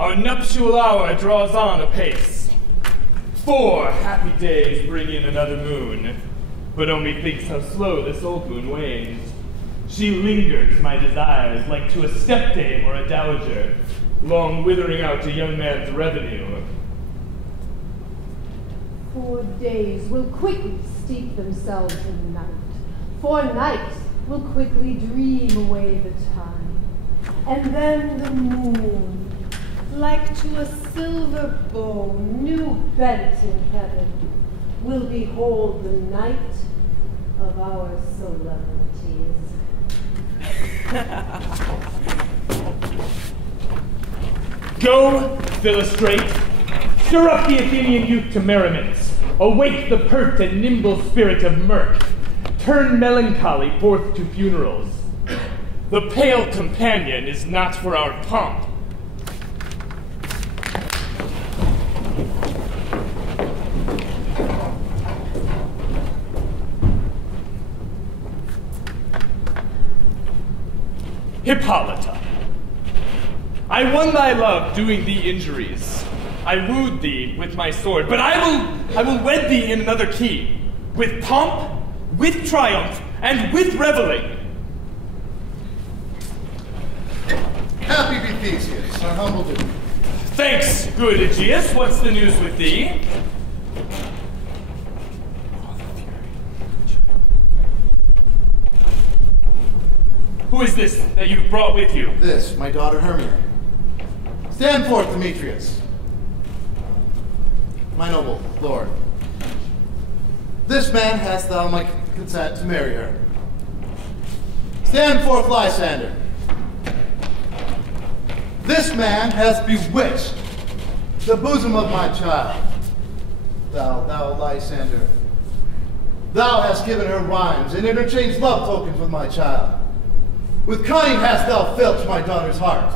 Our nuptial hour draws on apace. 4 happy days bring in another moon, but only thinks how slow this old moon wanes. She lingers my desires like to a stepdame or a dowager, long withering out a young man's revenue. 4 days will quickly steep themselves in night. 4 nights will quickly dream away the time. And then the moon, like to a silver bow new bent in heaven, will behold the night of our solemnities. Go, Philostrate, stir up the Athenian youth to merriments, awake the pert and nimble spirit of mirth, turn melancholy forth to funerals. The pale companion is not for our pomp. Hippolyta, I won thy love doing thee injuries. I wooed thee with my sword, but I will wed thee in another key, with pomp, with triumph, and with reveling. Happy be Theseus, our humble duty. Thanks, good Aegeus. What's the news with thee? Who is this that you've brought with you? This, my daughter Hermia. Stand forth, Demetrius. My noble lord. This man hast thou my consent to marry her. Stand forth, Lysander. This man has bewitched the bosom of my child. Thou Lysander. Thou hast given her rhymes and interchanged love tokens with my child. With cunning hast thou filched my daughter's heart.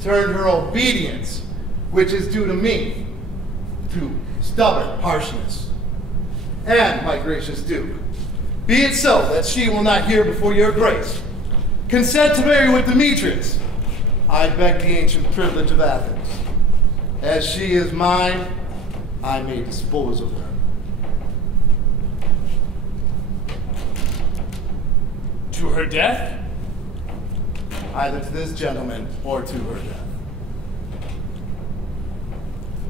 Turned her obedience, which is due to me, to stubborn harshness. And, my gracious Duke, be it so that she will not hear before your grace. Consent to marry with Demetrius. I beg the ancient privilege of Athens. As she is mine, I may dispose of her. To her death? Either to this gentleman or to her death.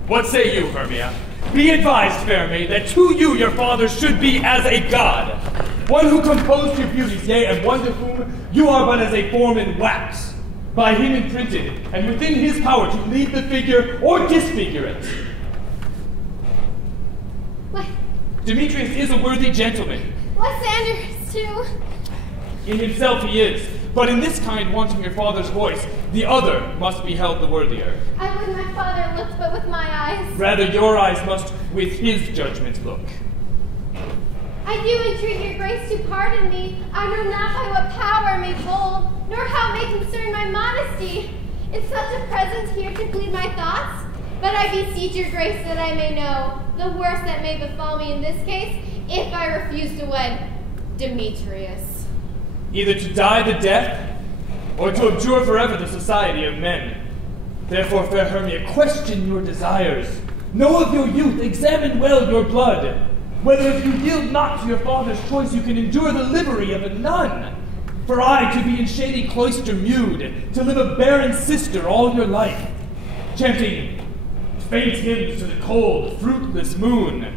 What say you, Hermia? Be advised, fair maid, that to you your father should be as a god, one who composed your beauties, yea, and one to whom you are but as a form in wax, by him imprinted, and within his power to leave the figure or disfigure it. What? Demetrius is a worthy gentleman. Lysander is too. In himself he is, but in this kind wanting your father's voice, the other must be held the worthier. I would my father looked but with my eyes. Rather your eyes must with his judgment look. I do entreat your grace to pardon me. I know not by what power may bold, nor how may concern my modesty. In such a presence here to plead my thoughts, but I beseech your grace that I may know the worst that may befall me in this case, if I refuse to wed Demetrius. Either to die the death, or to abjure forever the society of men. Therefore, fair Hermia, question your desires. Know of your youth, examine well your blood. Whether if you yield not to your father's choice, you can endure the livery of a nun. For I, to be in shady cloister mewed, to live a barren sister all your life, chanting faint hymns to the cold, fruitless moon,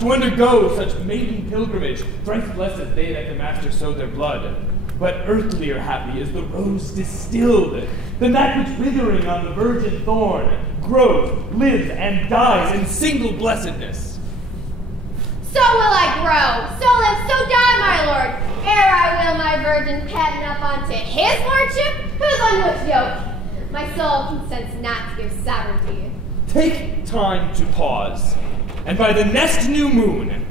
to undergo such maiden pilgrimage, thrice blessed as they that the master sowed their blood. But earthlier happy is the rose distilled, than that which withering on the virgin thorn grows, lives, and dies in single blessedness. So will I grow, so live, so die, my lord, ere I will my virgin patent up unto his lordship, who's on which yoke? My soul consents not to give sovereignty. Take time to pause, and by the next new moon,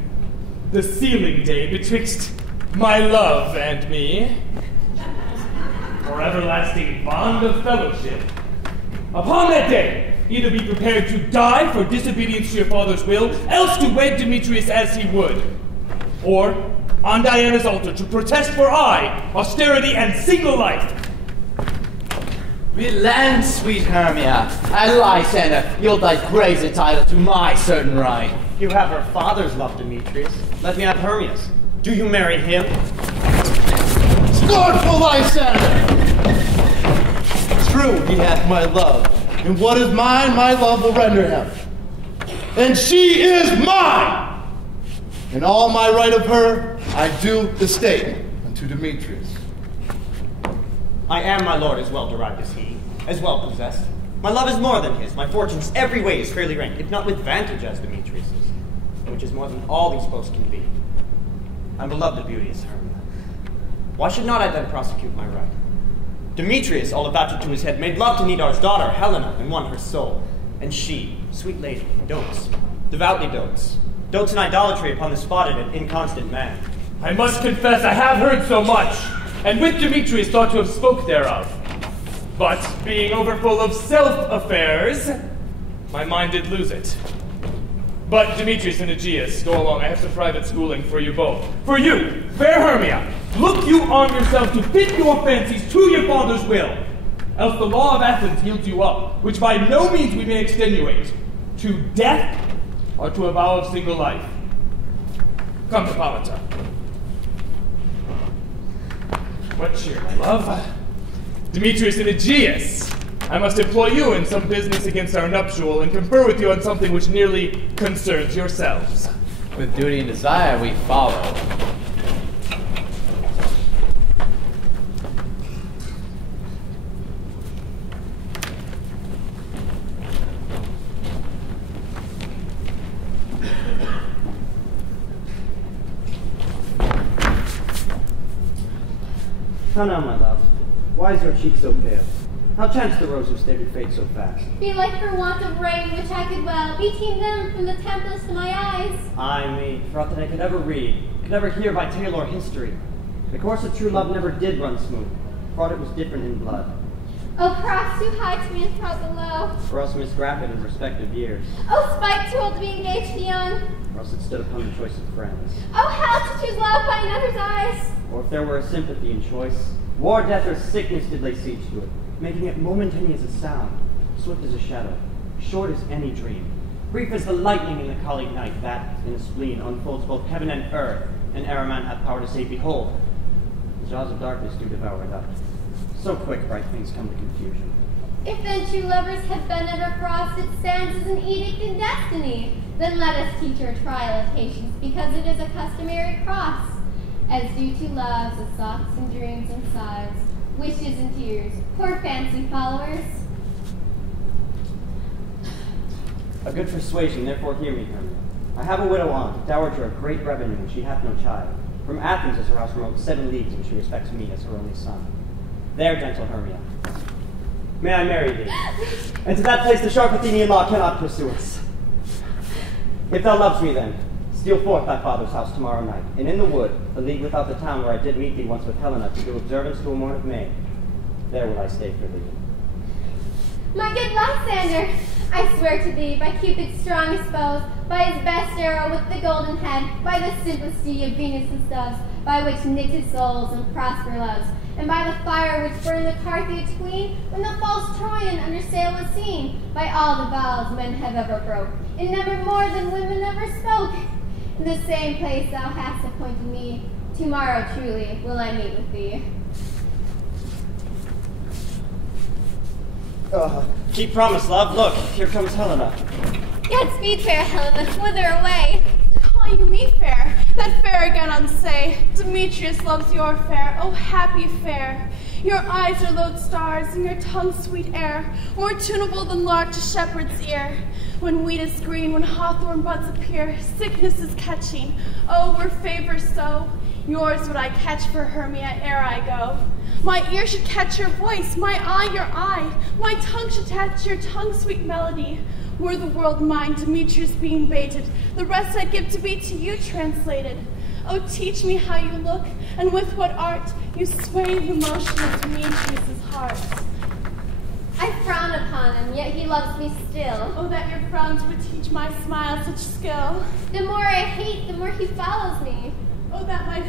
the sealing day betwixt my love and me, for everlasting bond of fellowship, upon that day, either be prepared to die for disobedience to your father's will, else to wed Demetrius as he would, or on Diana's altar to protest for austerity and single life. Relent, sweet Hermia, and Lysander, yield thy crazy title to my certain right. You have her father's love, Demetrius. Let me have Hermia's. Do you marry him? Scornful Lysander! True, he hath my love, and what is mine, my love will render him. And she is mine! In all my right of her, I do the state unto Demetrius. I am, my lord, as well derived as he, as well possessed. My love is more than his. My fortunes every way is fairly ranked, if not with vantage as Demetrius's, which is more than all these boasts can be. I'm beloved of beauteous Hermia. Why should not I then prosecute my right? Demetrius, all about to his head, made love to Nidar's daughter, Helena, and won her soul. And she, sweet lady, dotes, devoutly dotes in idolatry upon the spotted and inconstant man. I must confess I have heard so much, and with Demetrius thought to have spoke thereof. But being overfull of self-affairs, my mind did lose it. But Demetrius and Aegeus, go along, I have some private schooling for you both. For you, fair Hermia, look you arm yourself to fit your fancies to your father's will, else the law of Athens yields you up, which by no means we may extenuate, to death or to a vow of single life. Come to Polita. What cheer, my love? Demetrius and Aegeus, I must employ you in some business against our nuptial and confer with you on something which nearly concerns yourselves. With duty and desire we follow. How now, my love? Why is your cheek so pale? How chanced the rose who stated fate so fast? Be like for want of rain, which I could well, beating them from the temples to my eyes. Ay me, for aught that I could ever read, could ever hear by tale or history. The course of true love never did run smooth, for aught it was different in blood. Oh, cross too high to me and proud below. Or else misgrafted in respective years. Oh, spite too old to be engaged to young. Or else it stood upon the choice of friends. Oh, how to choose love by another's eyes. Or if there were a sympathy in choice, war, death, or sickness did lay siege to it, making it momentaneous as sound, swift as a shadow, short as any dream, brief as the lightning in the colleague night that, in a spleen, unfolds both heaven and earth, and ere a man hath power to say, behold, the jaws of darkness do devour it up. So quick bright things come to confusion. If then true lovers have been ever crossed, it stands as an edict in destiny. Then let us teach our trial of patience, because it is a customary cross. As due to loves of thoughts and dreams and sighs, wishes and tears, poor fancy followers. A good persuasion, therefore hear me, Hermia. I have a widow aunt, dowager of great revenue, and she hath no child. From Athens is her house remote 7 leagues, and she respects me as her only son. There, gentle Hermia, may I marry thee? And to that place the sharp Athenian law cannot pursue us. If thou lovest me then, steal forth thy father's house tomorrow night, and in the wood, a league without the town where I did meet thee once with Helena to do observance to a morn of May, there will I stay for thee. My good Lysander, I swear to thee, by Cupid's strongest bows, by his best arrow with the golden head, by the simplicity of Venus' doves, by which knitted souls and prosper loves, and by the fire which burned the Carthage queen, when the false Trojan under sail was seen, by all the vows men have ever broke, in number more than women ever spoke. In the same place thou hast appointed me, tomorrow truly will I meet with thee. Keep promise, love. Look, here comes Helena. Godspeed, fair Helena, whither away? Call you me fair? That fair again unsay. Demetrius loves your fair, oh happy fair. Your eyes are lodestars, and your tongue sweet air, more tunable than lark to shepherd's ear. When wheat is green, when hawthorn buds appear, sickness is catching. Oh, were favor so, yours would I catch for Hermia ere I go. My ear should catch your voice, my eye your eye, my tongue should catch your tongue's sweet melody. Were the world mine, Demetrius being baited, the rest I'd give to be to you translated. Oh, teach me how you look, and with what art you sway the motion of Demetrius' heart. I frown upon him, yet he loves me still. Oh, that your frowns would teach my smile such skill. The more I hate, the more he follows me. Oh, Oh, that my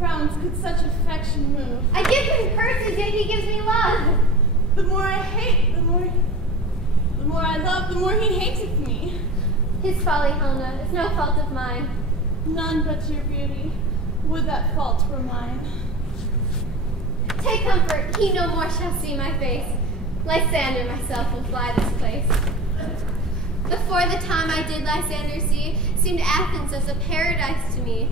frowns could such affection move. I give him curses, yet he gives me love. The more I hate, the more I love, the more he hateth me. His folly, Helena, is no fault of mine. None but your beauty. Would that fault were mine. Take comfort, he no more shall see my face. Lysander myself will fly this place. Before the time I did Lysander see, seemed Athens as a paradise to me.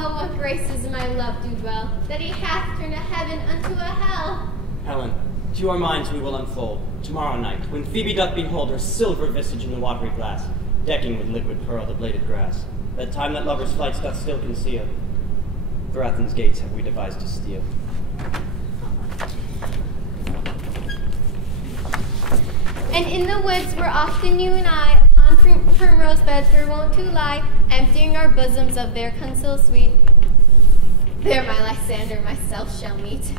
Oh, what graces in my love do dwell, that he hath turned a heaven unto a hell. Helen, to your minds we will unfold, tomorrow night, when Phoebe doth behold her silver visage in the watery glass, decking with liquid pearl the bladed grass, that time that lovers' flights doth still conceal, for Athens' gates have we devised to steal. And in the woods where often you and I upon primrose beds were wont to lie, emptying our bosoms of their conceal sweet, there my Lysander myself shall meet.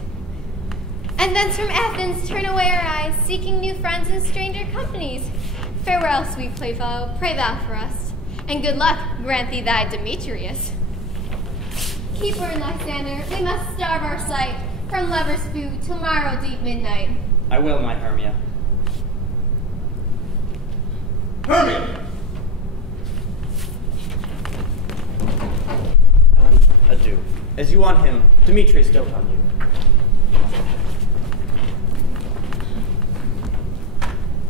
And thence from Athens turn away our eyes, seeking new friends in stranger companies. Farewell, sweet playfellow, pray thou for us, and good luck grant thee thy Demetrius. Keep her, Lysander, we must starve our sight, from lovers' food till morrow deep midnight. I will, my Hermia. Hermia! Helen, adieu. As you want him, Demetrius dote on you.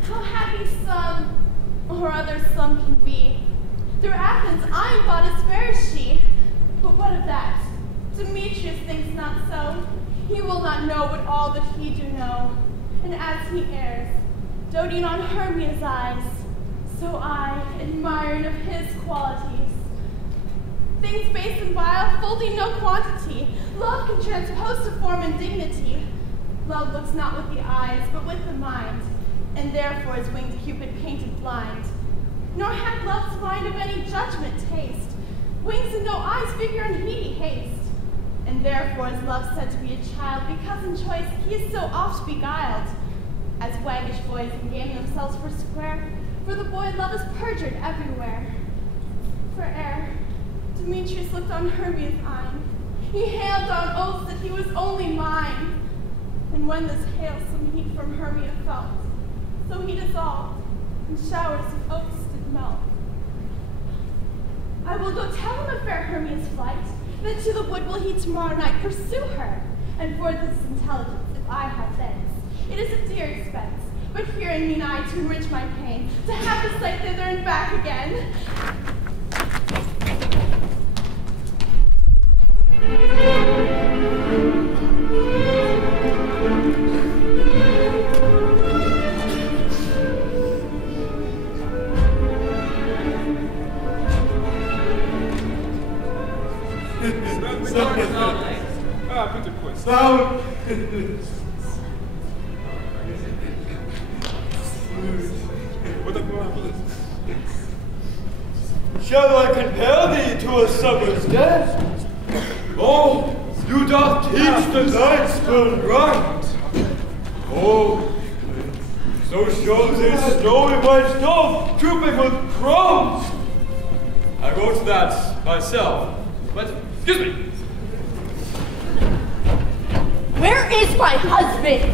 How happy some, or other some can be. Through Athens I am thought as fair as she. But what of that? Demetrius thinks not so. He will not know what all that he do know. And as he errs, doting on Hermia's eyes, so I, admiring of his qualities. Things base and vile, folding no quantity. Love can transpose to form and dignity. Love looks not with the eyes, but with the mind, and therefore is winged Cupid painted blind. Nor hath love's mind of any judgment taste. Wings and no eyes figure in heedy haste. And therefore is love said to be a child, because in choice he is so oft beguiled. As waggish boys game themselves for square, for the boy love is perjured everywhere. For ere Demetrius looked on Hermia's eyne, he hailed on oaths that he was only mine. And when this hail some heat from Hermia felt, so he dissolved, and showers of oaths did melt. I will go tell him of fair Hermia's flight, then to the wood will he tomorrow night pursue her. And for this intelligence, if I have thence, it is a dear expense, but herein mean I to enrich my pain, to have the sight thither and back again. Down. Shall I compare thee to a summer's day? Oh, you doth teach the night spell right. Oh, so shows this snowy white dove drooping with crumbs. I wrote that myself, but excuse me. Where is my husband?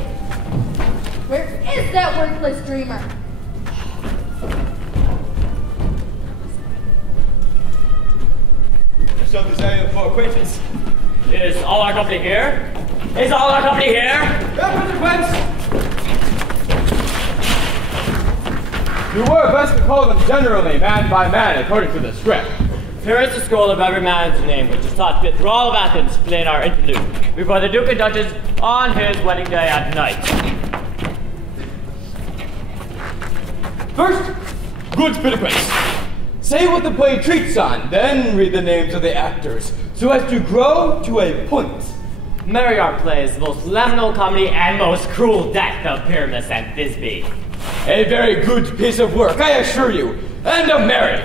Where is that worthless dreamer? I shall desire for acquaintance. Is all our company here? Is all our company here? You were best to call them generally, man by man, according to the script. Here is the scroll of every man's name, which is taught fit through all of Athens to play in our interlude, before the Duke and Duchess on his wedding day at night. First, good Spiticus. Say what the play treats on, then read the names of the actors, so as to grow to a point. Marry our plays, the most laminal comedy and most cruel death of Pyramus and Thisbe. A very good piece of work, I assure you, and a merry.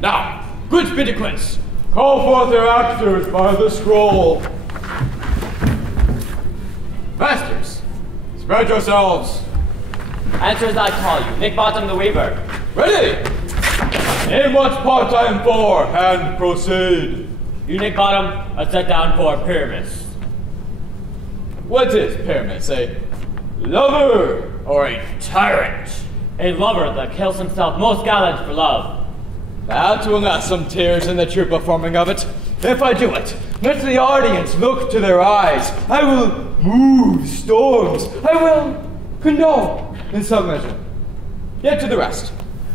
Now, good Spiticus, call forth their actors by the scroll. Masters, spread yourselves. Answer as I call you, Nick Bottom the Weaver. Ready? Name what part I am for, and proceed. You Nick Bottom are set down for Pyramus. What is Pyramus? A lover or a tyrant? A lover that kills himself most gallant for love. That will not some tears in the true performing of it. If I do it, let the audience look to their eyes. I will move storms. I will condole in some measure. Yet to the rest.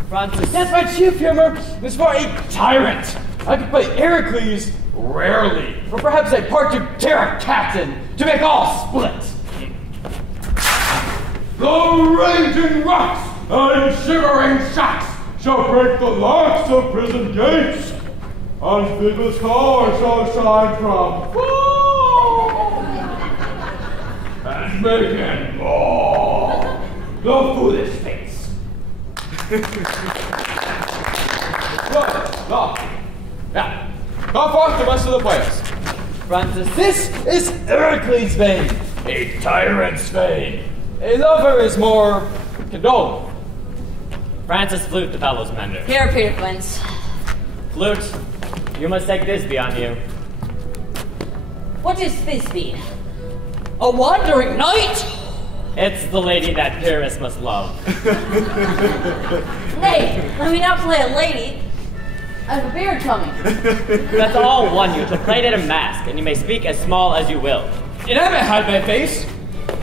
Francis. That's my chief humor is for a tyrant. I could play Heracles rarely, or perhaps a part to tear a captain to make all split. The raging rocks and shivering shocks shall break the locks of prison gates, and Mischievous car shall shine from and make him more the foolish face. Good. Now, call forth the rest of the players. Francis. This is Heracles' vein, a tyrant's vein. A lover is more condoling. Francis Flute, the bellows mender. Here, Peter Quince. Flute, you must take Thisbe on you. What is Thisbe? A wandering knight? It's the lady that Pyramus must love. Nay, let me not play a lady. I have a beard coming. That's all one. You to play it in a mask, and you may speak as small as you will. And I may hide my face.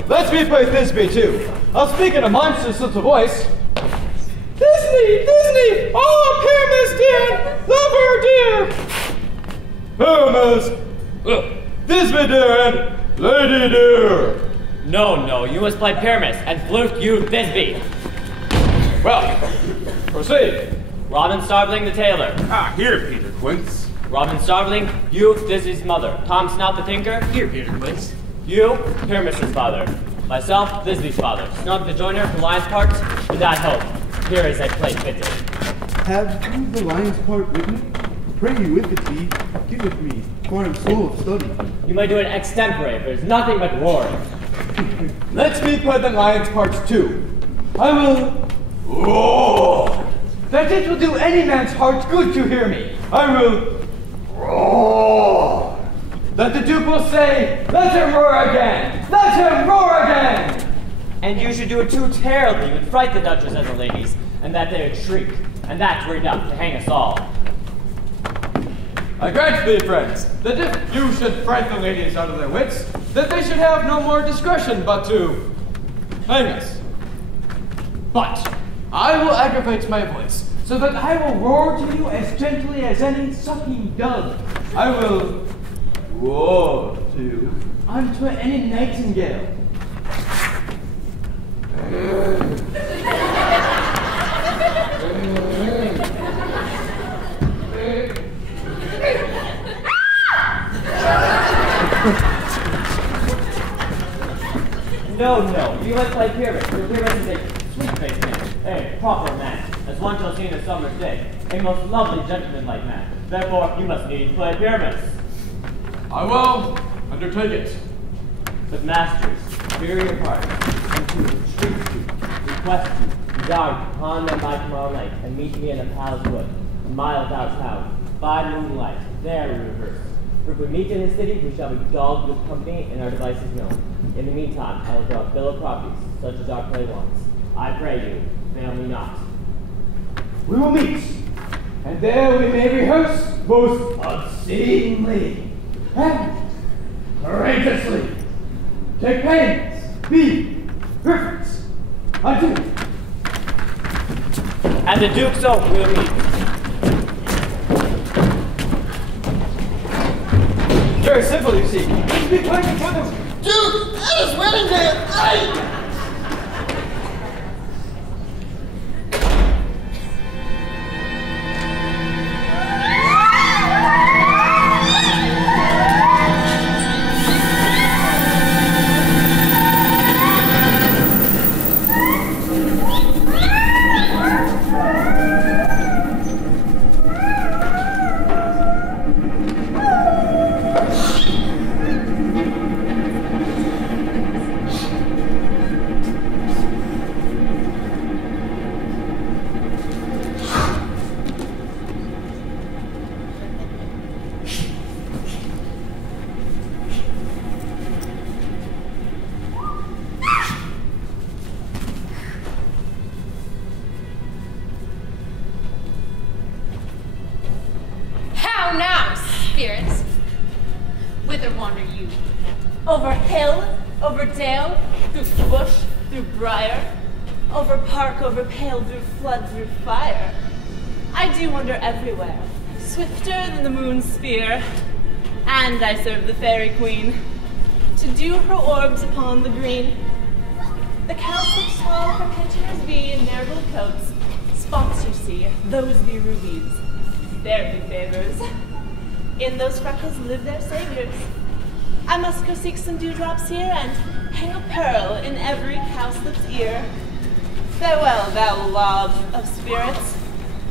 Let me play Thisbe too. I'll speak in a monstrous little voice. Thisbe! Oh, Pyramus dear! Lover dear! Pyramus! Thisbe dear and lady dear! No, you must play Pyramus, and Flute you Thisbe. Well, proceed. Robin Starveling the tailor. Here, Peter Quince. Robin Starveling, you Thisbe's mother. Tom Snout the tinker. Here, Peter Quince. You, Pyramus's father. Myself, Thisbe's father. Snug the joiner from Lion's Parts. With that hope, here is a play fitted. Have you the lion's part written? Pray you, if it be, give it me, for I am slow of study. You may do it extempore, for there's nothing but roaring. Let me play the lion's parts too. I will roar, that it will do any man's heart good to hear me. I will roar, that the Duke will say, let him roar again, let him roar again. And you should do it too terribly, you would fright the Duchess and the ladies, and that they would shriek, and that were enough to hang us all. I grant thee, friends, that if you should fright the ladies out of their wits, that they should have no more discretion but to hang us. But I will aggravate my voice, so that I will roar to you as gently as any sucking dove. I will roar to you unto any nightingale. No, you must play Pyramus. For Pyramus is a sweet-faced man, a proper man, as one shall see in a summer's day, a most lovely gentleman-like man. Therefore, you must needs play Pyramus. I will undertake it. But masters, fear your part, and to entreat you, request you, desire to pawn them by tomorrow night, and meet me in the palace wood, a mile without town, by moonlight, there we rehearse. For if we meet in the city, we shall be dogged with company, and our devices known. In the meantime, I will draw a bill of properties, such as our play wants. I pray you, fail me not. We will meet, and there we may rehearse most obscenely and courageously. Take pains, be perfect. Adieu. And the Duke so will meet. Very simple, you see. Be playing for them. Duke, at his wedding day, hey! whither wander you? Over hill, over dale, through bush, through briar, over park, over pale, through flood, through fire. I do wander everywhere, swifter than the moon's spear, and I serve the fairy queen, to dew her orbs upon the green. The cowslips swell her pensioners be in their gold coats, spots you see, those be rubies, there be favors. In those freckles live their saviors. I must go seek some dewdrops here and hang a pearl in every cowslip's ear. Farewell, thou law of spirits.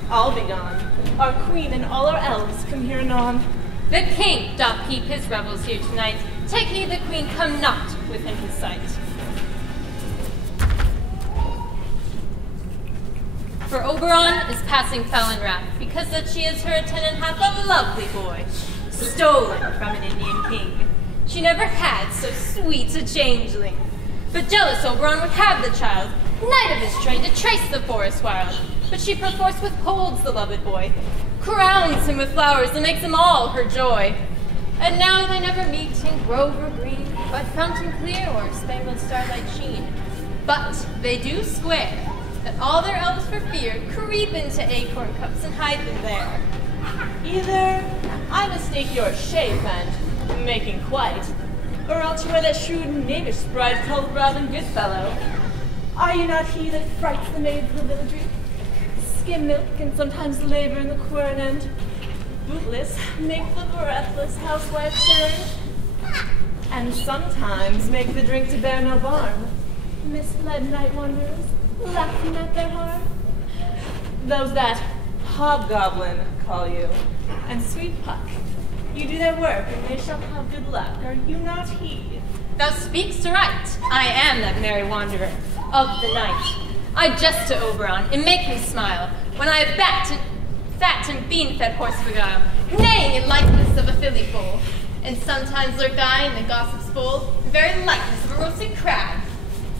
I'll be gone. Our queen and all our elves come here anon. The king doth keep his revels here tonight. Take heed the queen come not within his sight. For Oberon is passing fell in wrath, because that she as her attendant hath a lovely boy, stolen from an Indian king. She never had so sweet a changeling. But jealous Oberon would have the child, knight of his train, to trace the forest wild. But she perforce withholds the loved boy, crowns him with flowers, and makes him all her joy. And now they never meet in grove or green, by fountain clear or spangled starlight sheen. But they do swear that all their elves for fear creep into acorn cups and hide them there. Either I mistake your shape and making quite, or else you are that shrewd knavish sprite called Robin Goodfellow. Are you not he that frights the maids of the villagry, skim milk and sometimes labor in the quern, and bootless make the breathless housewife turn, and sometimes make the drink to bear no barn, misled night wanderers, laughing at their harm? Those that hobgoblin call you, and sweet Puck, you do their work, and they shall have good luck. Are you not he? Thou speak'st aright. I am that merry wanderer of the night. I jest to Oberon, and make him smile, when I have fat and bean-fed horse beguile, neighing in likeness of a filly foal. And sometimes lurk I in the gossip's bowl, the very likeness of a roasted crab.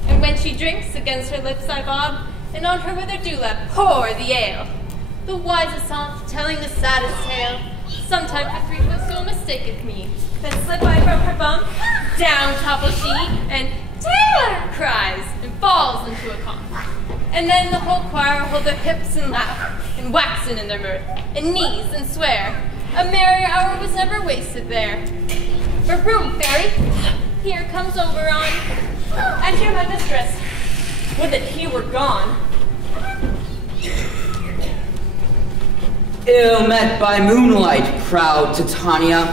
And when she drinks, against her lips I bob, and on her withered dewlap pour the ale. The wisest aunt, telling the saddest tale, sometime for 3 foot stool mistaketh me. Then slip I from her bump, down topples she, and Taylor cries, and falls into a cough. And then the whole choir hold their hips and laugh, and waxen in their mirth, and knees and swear. A merrier hour was never wasted there. For room, fairy, here comes Oberon. And here my mistress. Would that he were gone. Ill met by moonlight, proud Titania.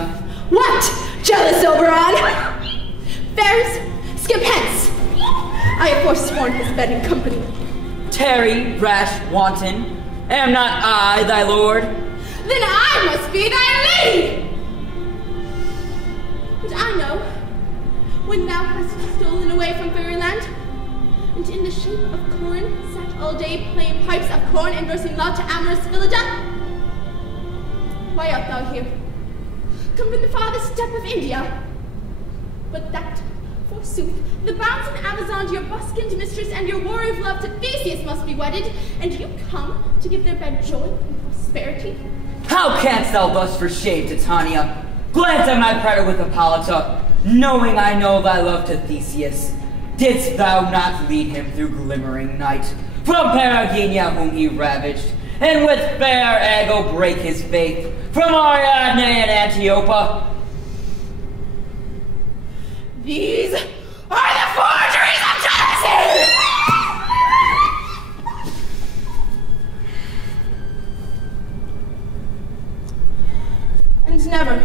What? Jealous Oberon? Fairies, skip hence. I have forsworn his bed and company. Tarry, rash wanton. Am not I thy lord? Then I must be thy lady! But I know, when thou hast stolen away from fairyland, and in the shape of corn sat all day playing pipes of corn and versing love to amorous Phillida, why art thou here? Come from the farthest step of India. But that, forsooth, the bounds and Amazon, your buskinged mistress and your warrior of love to Theseus must be wedded, and you come to give their bed joy and prosperity? How canst thou thus for shame, Titania? Glance at my prayer with Hippolyta, knowing I know thy love to Theseus. Didst thou not lead him through glimmering night, from Perigenia whom he ravaged, and with fair Ago break his faith, from Ariadne and Antiopa? These are the forgeries of jealousy! And never,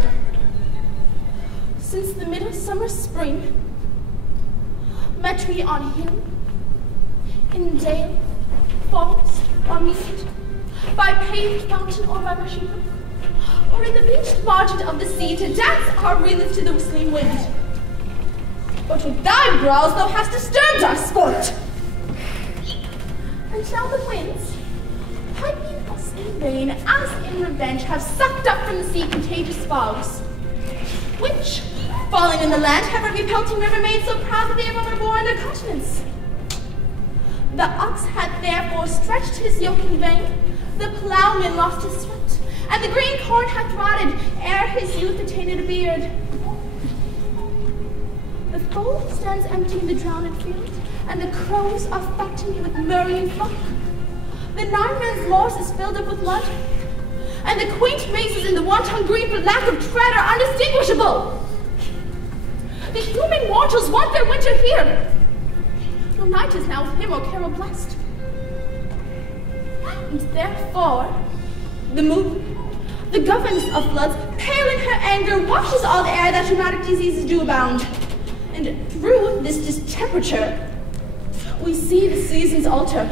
since the midsummer spring, met we on hill, in dale, forest, or mead, by paved fountain or by rushy brook, or in the bleached margin of the sea to dance our reels to the whistling wind. But with thy brows thou hast disturbed our sport. And now the winds, piping us in vain, as in revenge, have sucked up from the sea contagious fogs, which, falling in the land, have every pelting river made so proud that they have overborne their continents. The ox hath therefore stretched his yoke in vain, the plowman lost his sweat, and the green corn hath rotted ere his youth attained a beard. bowl stands empty in the drowned field, and the crows are fattening with murmuring flock. The 9 men's morse is filled up with mud, and the quaint mazes in the wanton green for lack of tread are undistinguishable. The human mortals want their winter here. No night is now with him or carol blessed. And therefore, the moon, the governess of floods, pale in her anger, washes all the air that rheumatic diseases do abound. And through this distemperature, we see the seasons alter.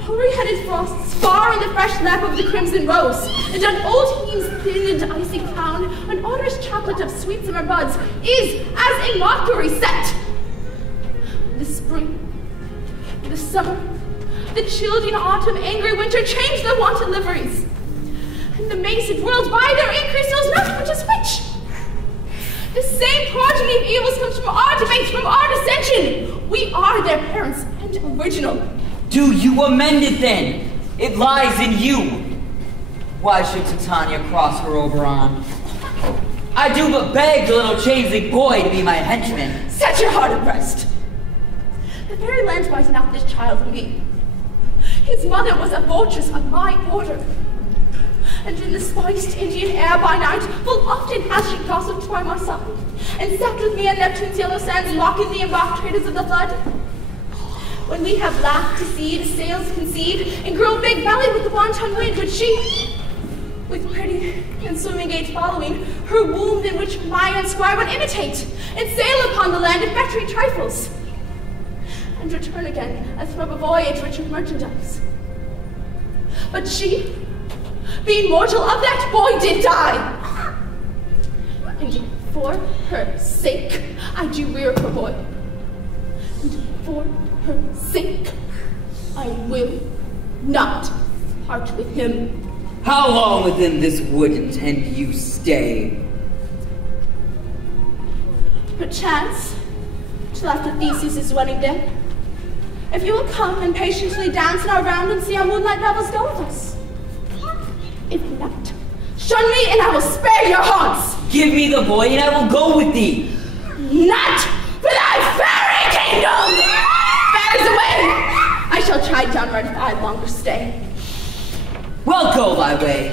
Hoary-headed frosts far in the fresh lap of the crimson rose, and on old Heme's thin and icy crown, an odorous chaplet of sweet summer buds is as a mockery set. The spring, the summer, the chilling autumn, angry winter change their wonted liveries, and the maced world by their increase knows not which is which. The same progeny of evils comes from our debates, from our dissension. We are their parents and original. Do you amend it then? It lies in you. Why should Titania cross her Oberon? I do but beg the little changeling boy to be my henchman. Set your heart at rest. The very land buys not this child from me. His mother was a fortress of my order. And in the spiced Indian air by night, full often has she gossiped by my side, and sat with me on Neptune's yellow sands, mocking the embarked traders of the flood. When we have laughed to see the sails concede, and grow big bellied with the wanton wind, would she, with pretty and swimming gaits following, her womb in which my young squire would imitate, and sail upon the land of factory trifles, and return again as from a voyage rich with merchandise. But she, being mortal, of that boy did die. And for her sake, I do rear her boy. And for her sake, I will not part with him. How long within this wood intend you stay? Perchance, till after Theseus' wedding day. If you will come and patiently dance in our round and see how moonlight revels go with us. If not, shun me and I will spare your haunts. Give me the boy and I will go with thee. Not for thy fairy kingdom! Fairies away! I shall try downright if I longer stay. Well, go thy way.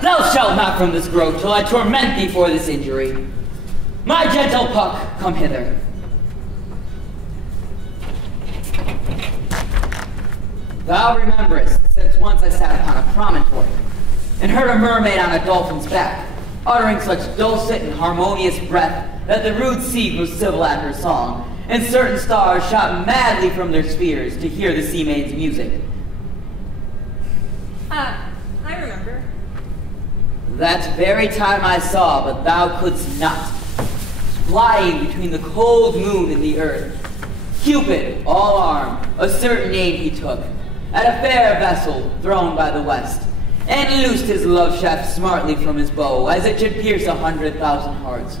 Thou shalt not from this grove till I torment thee for this injury. My gentle Puck, come hither. Thou rememberest, since once I sat upon a promontory, and heard a mermaid on a dolphin's back, uttering such dulcet and harmonious breath that the rude sea grew civil at her song, and certain stars shot madly from their spheres to hear the sea maid's music. I remember. That very time I saw, but thou couldst not, flying between the cold moon and the earth, Cupid, all armed, a certain aim he took, at a fair vessel thrown by the west, and loosed his love shaft smartly from his bow, as it should pierce 100,000 hearts.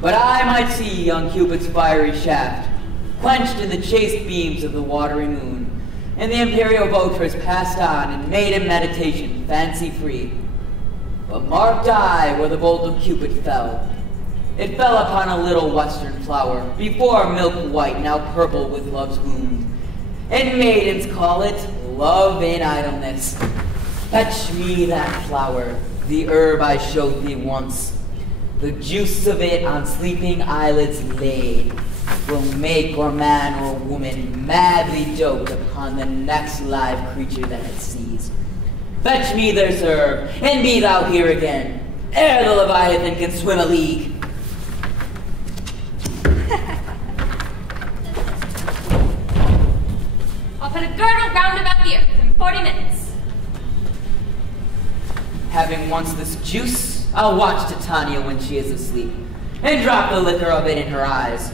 But I might see young Cupid's fiery shaft, quenched in the chaste beams of the watery moon, and the imperial votress passed on and made in meditation fancy-free. But marked I where the bolt of Cupid fell. It fell upon a little western flower, before milk white, now purple with love's wound. And maidens call it love in idleness. Fetch me that flower, the herb I showed thee once. The juice of it on sleeping eyelids laid will make or man or woman madly dote upon the next live creature that it sees. Fetch me this herb, and be thou here again, ere the Leviathan can swim a league. I'll put a girdle round about the earth in 40 minutes. Having once this juice, I'll watch Titania when she is asleep, and drop the liquor of it in her eyes,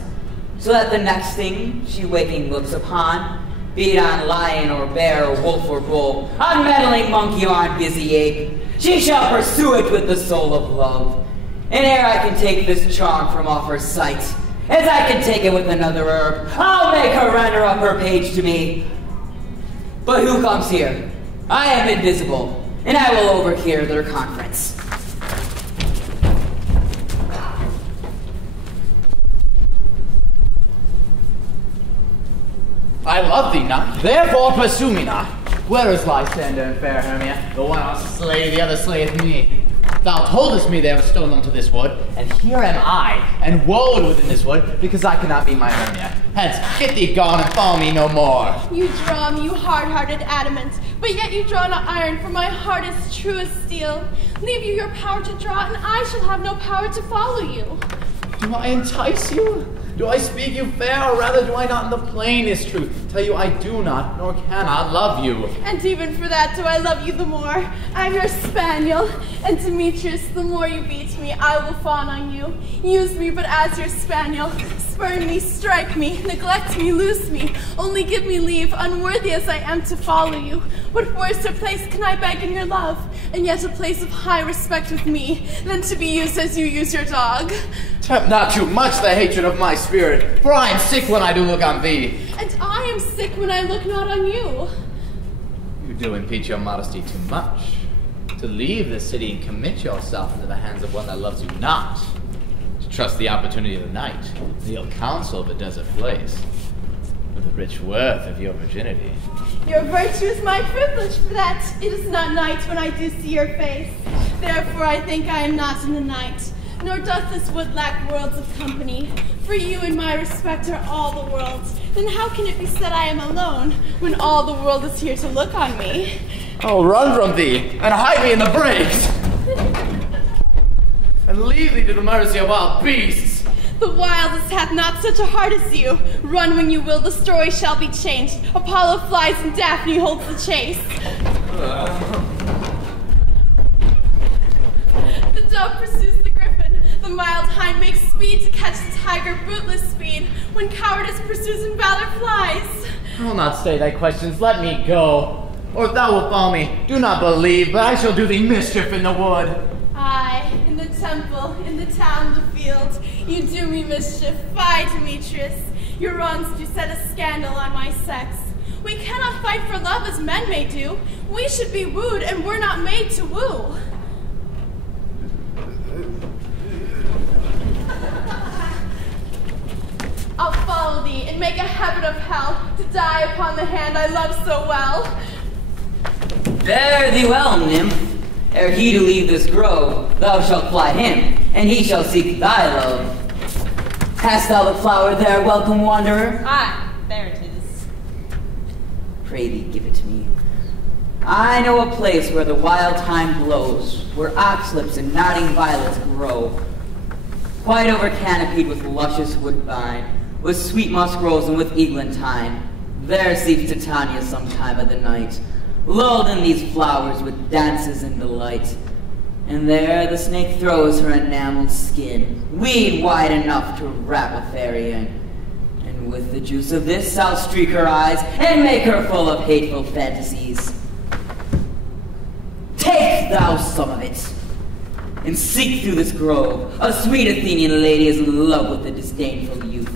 so that the next thing she waking looks upon, be it on lion or bear or wolf or bull, on meddling monkey or on busy ape, she shall pursue it with the soul of love. And ere I can take this charm from off her sight, as I can take it with another herb, I'll make her render up her page to me. But who comes here? I am invisible, and I will overhear their conference. I love thee not, therefore pursue me not. Where is Lysander and fair Hermia? The one I'll slay, the other slayeth me. Thou toldest me they have stolen unto this wood, and here am I, and woed within this wood, because I cannot meet my Hermia. Hence, get thee gone and follow me no more. You draw me, you hard-hearted adamant, but yet you draw not iron, for my heart is true as steel. Leave you your power to draw, and I shall have no power to follow you. Do I entice you? Do I speak you fair, or rather do I not in the plainest truth tell you I do not, nor cannot love you? And even for that do I love you the more. I'm your spaniel, and Demetrius, the more you beat me, I will fawn on you. Use me but as your spaniel. Spurn me, strike me, neglect me, loose me. Only give me leave, unworthy as I am, to follow you. What worser place can I beg in your love, and yet a place of high respect with me, than to be used as you use your dog? Tempt not too much the hatred of my spirit, for I am sick when I do look on thee. And I am sick when I look not on you. You do impeach your modesty too much. To leave the city and commit yourself into the hands of one that loves you not. To trust the opportunity of the night, the ill counsel of a desert place, or the rich worth of your virginity. Your virtue is my privilege, for that it is not night when I do see your face. Therefore I think I am not in the night. Nor doth this wood lack worlds of company. For you in my respect are all the worlds. Then how can it be said I am alone, when all the world is here to look on me? I'll run from thee, and hide me in the brakes, and leave thee to the mercy of wild beasts. The wildest hath not such a heart as you. Run when you will, the story shall be changed. Apollo flies and Daphne holds the chase. The dove pursues the griffin. The mild hind makes speed to catch the tiger, bootless speed. When cowardice pursues and valor flies. I'll not say thy questions, let me go. Or if thou wilt follow me, do not believe, but I shall do thee mischief in the wood. Aye, in the temple, in the town, the field, you do me mischief. Fie, Demetrius. Your wrongs do set a scandal on my sex. We cannot fight for love as men may do. We should be wooed, and we're not made to woo. I'll follow thee and make a heaven of hell to die upon the hand I love so well. Fare thee well, nymph. Ere he do leave this grove, thou shalt fly him, and he shall seek thy love. Hast thou the flower there, welcome wanderer? Aye, there it is. Pray thee, give it to me. I know a place where the wild thyme blows, where oxlips and nodding violets grow. Quite over canopied with luscious woodbine, with sweet musk rose and with eglantine. There sleeps Titania some time of the night, lulled in these flowers with dances and delight. And there the snake throws her enameled skin, weed wide enough to wrap a fairy in. And with the juice of this I'll streak her eyes and make her full of hateful fantasies. Take thou some of it, and seek through this grove. A sweet Athenian lady is in love with a disdainful youth.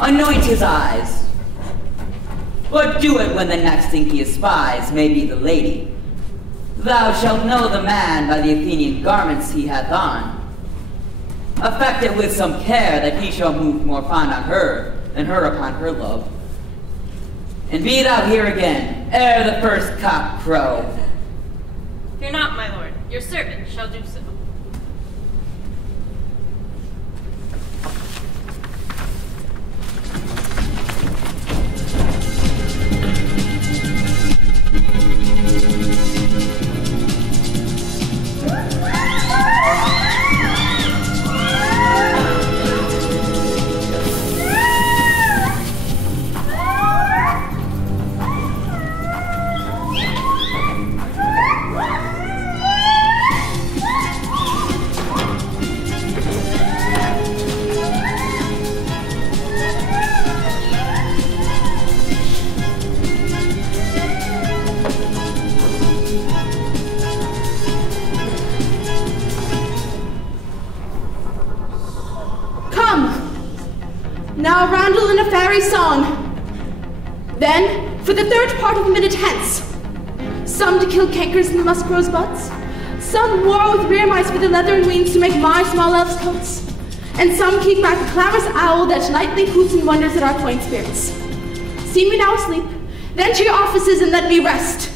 Anoint his eyes, but do it when the next thing he espies may be the lady. Thou shalt know the man by the Athenian garments he hath on. Affect it with some care, that he shall move more fond on her than her upon her love. And be thou here again, ere the first cock crow. Fear not, my lord. Your servant shall do so. Now roundel in a fairy song. Then, for the third part of a minute hence, some to kill cankers in the musk rose buds, some war with rear mice for the leathern wings to make my small elves coats, and some keep back the clamorous owl that nightly hoots and wonders at our quaint spirits. see me now asleep. Then to your offices and let me rest.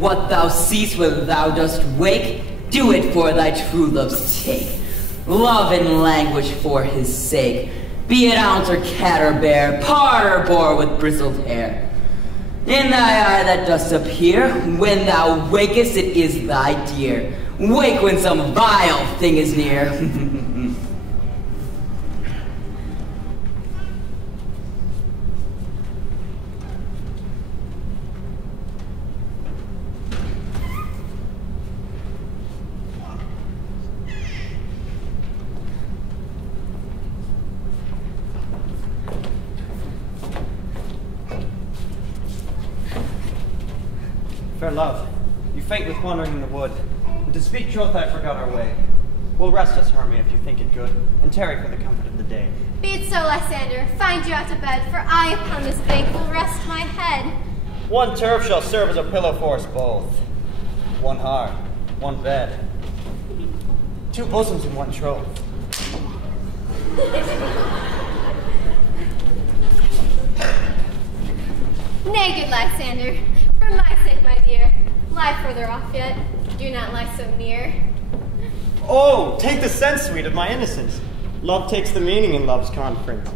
What thou seest when thou dost wake, do it for thy true love's sake. Love and languish for his sake, be it ounce or cat or bear, part or boar with bristled hair. In thy eye that dost appear, when thou wakest it is thy dear. Wake when some vile thing is near. Fair love, you faint with wandering in the wood, and to speak troth I forgot our way. We'll rest us, Hermia, if you think it good, and tarry for the comfort of the day. Be it so, Lysander. Find you out to bed, for I upon this bank will rest my head. One turf shall serve as a pillow for us both. One heart, one bed. Two bosoms in one troth. Nay, good Lysander. For my sake, my dear, lie further off yet. Do not lie so near. Oh, take the sense, sweet, of my innocence. Love takes the meaning in love's conference.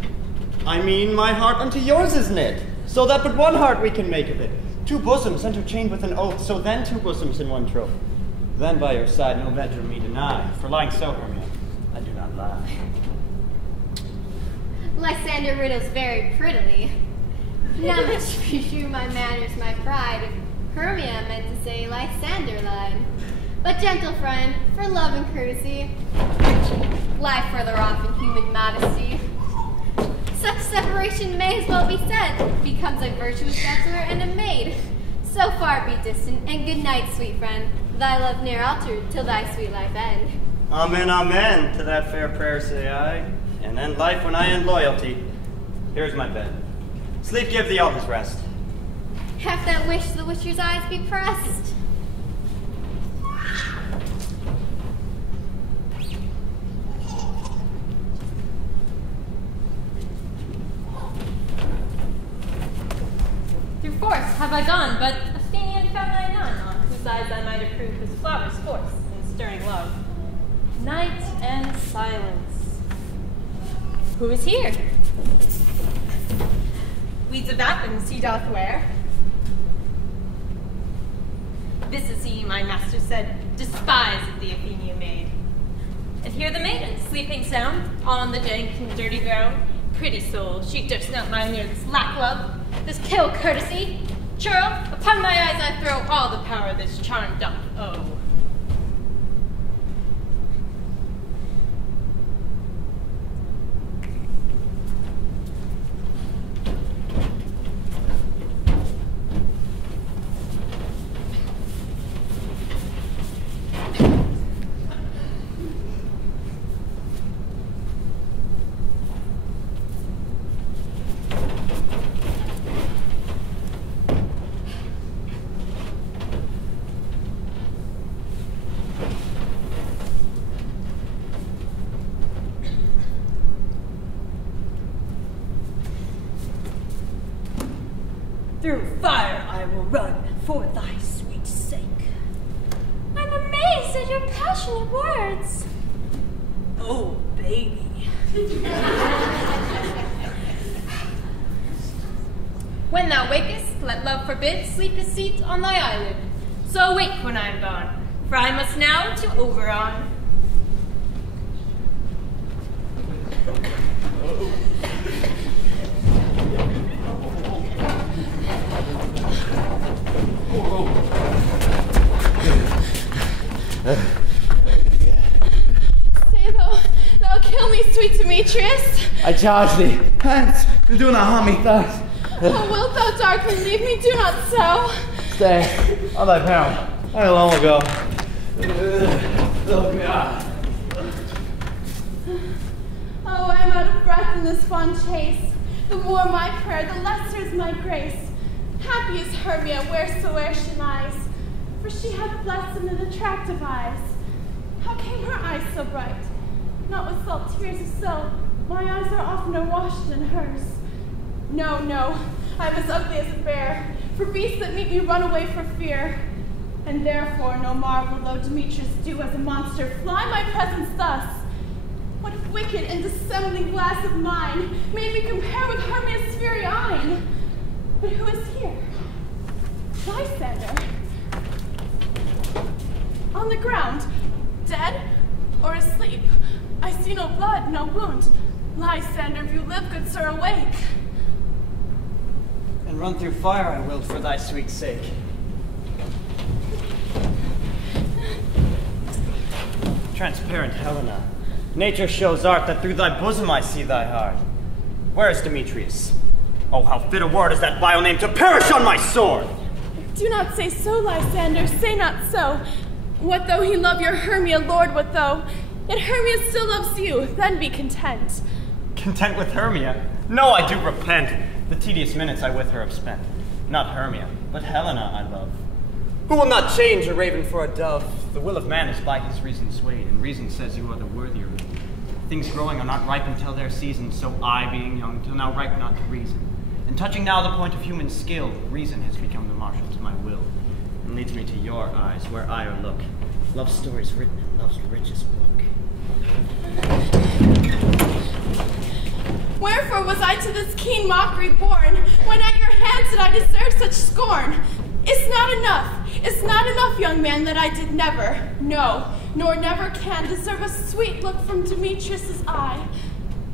I mean, my heart unto yours is knit, so that but one heart we can make of it. Two bosoms interchained with an oath, so then two bosoms in one troth. Then by your side no venture me deny, for lying so, Hermia, I do not lie. Lysander riddles very prettily. Not much to be true, my manners, my pride. Hermia meant to say Lysander lied. But gentle friend, for love and courtesy, lie further off in human modesty. Such separation may as well be said, becomes a virtuous bachelor and a maid. So far be distant, and good night, sweet friend. Thy love ne'er altered till thy sweet life end. Amen, amen, to that fair prayer say I, and end life when I end loyalty. Here's my bed. Sleep give thee all his rest. Half that wish the witcher's eyes be pressed. Through force have I gone, but Athenian found I none, on whose eyes I might approve his flower's force in stirring love. Night and silence. Who is here? Weeds of Athens he doth wear. This is he, my master said, despised the Athenian maid. And here the maiden, sleeping sound, on the dank and dirty ground. Pretty soul, she durst not mind near this lack love, this kill courtesy. Churl, upon my eyes I throw all the power this charm doth owe. Through fire I will run for thy sweet sake. I'm amazed at your passionate words. Oh, baby. When thou wakest, let love forbid sleep his seat on thy eyelid. So awake when I am gone, for I must now to Oberon. Say thou kill me, sweet Demetrius. I charge thee. Hence, do not harm me thus. Oh, wilt thou darkly leave me? Do not so. Stay, on thy peril. I alone will go. Oh, I am out of breath in this fond chase. The more my prayer, the lesser is my grace. Happy is Hermia wheresoe'er she lies, for she hath blessed and attractive eyes. How came her eyes so bright? Not with salt tears of so, my eyes are oftener washed than hers. No, no, I am as ugly as a bear, for beasts that meet me run away for fear. And therefore no marvel though Demetrius do as a monster fly my presence thus. What wicked and dissembling glass of mine made me compare with Hermia's fiery eyne? But who is here? Lysander. On the ground, dead or asleep? I see no blood, no wound. Lysander, if you live, good sir, awake. And run through fire I will for thy sweet sake. Transparent Helena, nature shows art that through thy bosom I see thy heart. Where is Demetrius? Oh, how fit a word is that vile name to perish on my sword! Do not say so, Lysander, say not so. What though he love your Hermia, Lord, what though? Yet Hermia still loves you, then be content. Content with Hermia? No, I do repent. The tedious minutes I with her have spent. Not Hermia, but Helena I love. Who will not change a raven for a dove? The will of man is by his reason swayed, and reason says you are the worthier of me. Things growing are not ripe until their season, so I, being young, till now ripe not to reason. And touching now the point of human skill, reason has become the marshal to my will, and leads me to your eyes, where I look. Love's stories written in love's richest book. Wherefore was I to this keen mockery born, when at your hands did I deserve such scorn? It's not enough, young man, that I did never, no, nor never can deserve a sweet look from Demetrius's eye.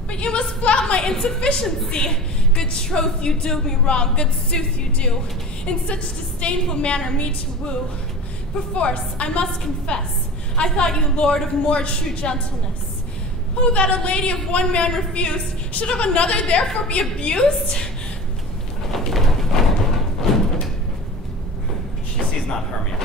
But you must flout my insufficiency. Good troth you do me wrong, good sooth you do, in such disdainful manner me to woo. Perforce, I must confess, I thought you lord of more true gentleness. Oh, that a lady of one man refused, should of another therefore be abused? She sees not Hermia.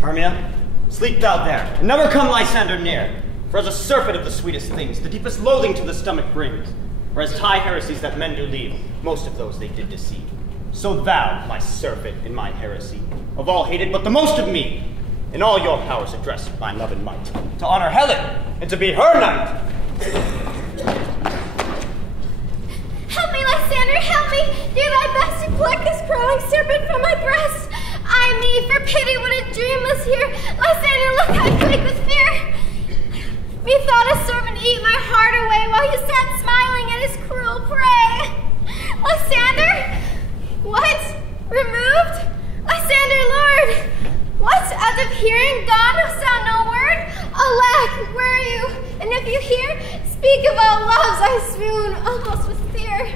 Hermia, sleep thou there, and never come Lysander near. For as a surfeit of the sweetest things, the deepest loathing to the stomach brings. For as high heresies that men do leave, most of those they did deceive. So thou, my surfeit, in my heresy, of all hated but the most of me, in all your powers address my love and might, to honor Helen, and to be her knight. Help me, Lysander, help me! Do thy best to pluck this crawling serpent from my breast. Ay me, for pity, what a dream was here! Lysander, look, I quake with fear! Methought a servant eat my heart away while he sat smiling at his cruel prey. Lysander? What? Removed? Lysander, Lord! What? Out of hearing? God, no sound, no word? Alack, where are you? And if you hear, speak of all loves I swoon, almost with fear.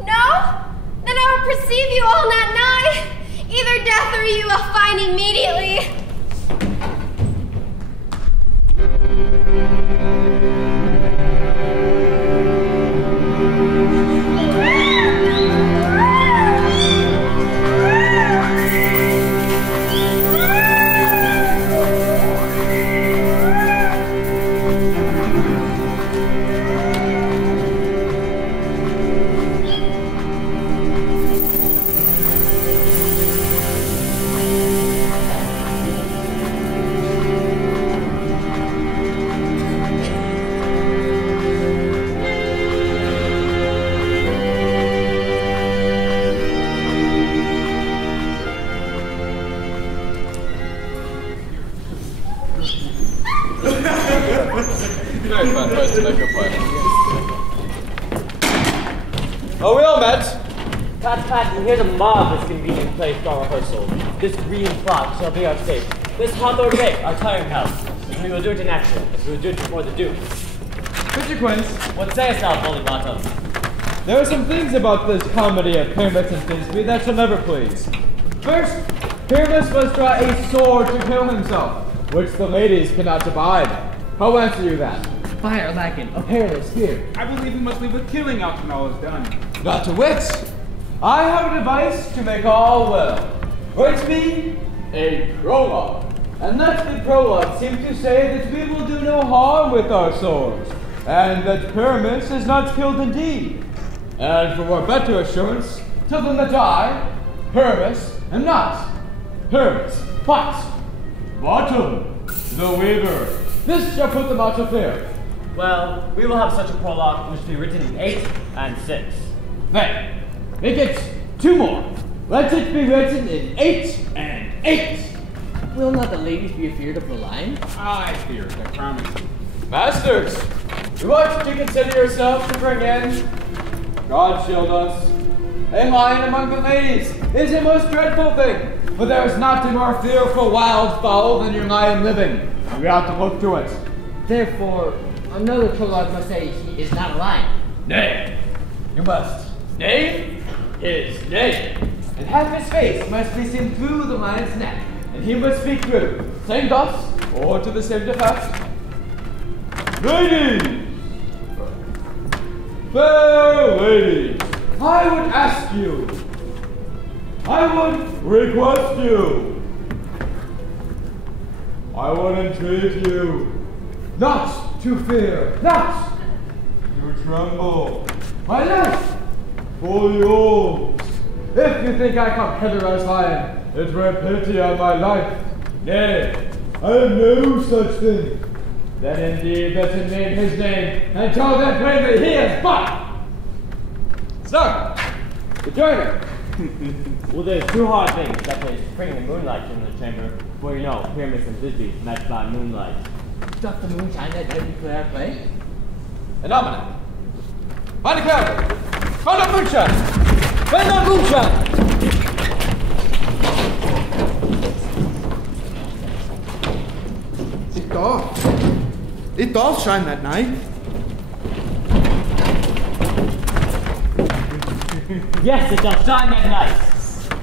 No? Then I will perceive you all not nigh. Either death or you I'll find immediately. Oh, we all met. Pat, here's a mob this convenient place for our rehearsal. This green plot shall be our stage. This hawthorn gate, our tiring house. And we will do it in action, as we will do it before the Duke. Mr. Quince, what sayest thou, Bully Bottom? there are some things about this comedy of Pyramus and Thisbe that shall never please. First, Pyramus must draw a sword to kill himself, which the ladies cannot abide. How answer you that? Fire lacking, a perilous fear. I believe we must leave the killing out when all is done. Not to wit. I have a device to make all well. Write me a prologue. And that the prologue seems to say that we will do no harm with our swords, and that Pyramus is not killed indeed. And for more better assurance, tell them that I, Pyramus, am not Pyramus, but Bottom, the Weaver. This shall put them out of fear. Well, we will have such a prologue which will be written in 8 and 6. Then, make it 2 more. Let it be written in 8 and 8. Will not the ladies be afeard of the lion? I fear it, I promise you. Masters, you ought to consider yourself to bring in, God shield us, a lion among the ladies is a most dreadful thing, for there is not a more fearful wild fowl than your lion living. We ought to look to it. Therefore, another prologue must say he is not a lion. Nay, you must name his name, and half his face must be seen through the lion's neck, and he must speak through, same thus, or to the same effect. Ladies! Fair ladies, I would ask you, I would request you, I would entreat you, not to fear, not to tremble. My life for yours. If you think I come hither as lion, it were pity on my life. Nay, I am no such thing. Then indeed let him name his name, and tell them plainly he is but. So, the joiner. Well, there's 2 hard things, that is, bringing the moonlight into the chamber, for you know, Pyramus and Thisbe met by moonlight. Doth the moon shine that night we play our play? and almanac. Find a candle. Find out moonshine. Find out moonshine. It does shine that night. Yes, it shall shine that night.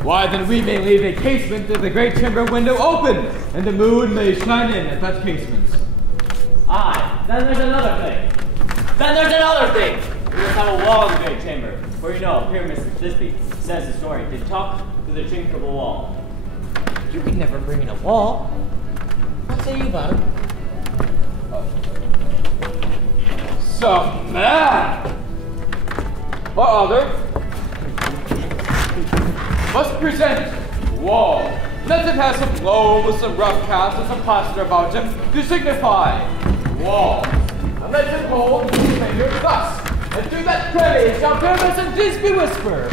Why, then we may leave a casement of the great chamber window open, and the moon may shine in at that casement. Aye, then there's another thing. Then there's another thing. We must have a wall in the great chamber, for you know, Pyramus and Thisbe, says the story, did talk to the chink of a wall. You could never bring in a wall. What say you about it? Some man or other must present wall. Let it have some loam with some rough cast and some plaster about him to signify wall. And let him hold his finger thus, and do that praise shall Pyramus and Thisbe whisper.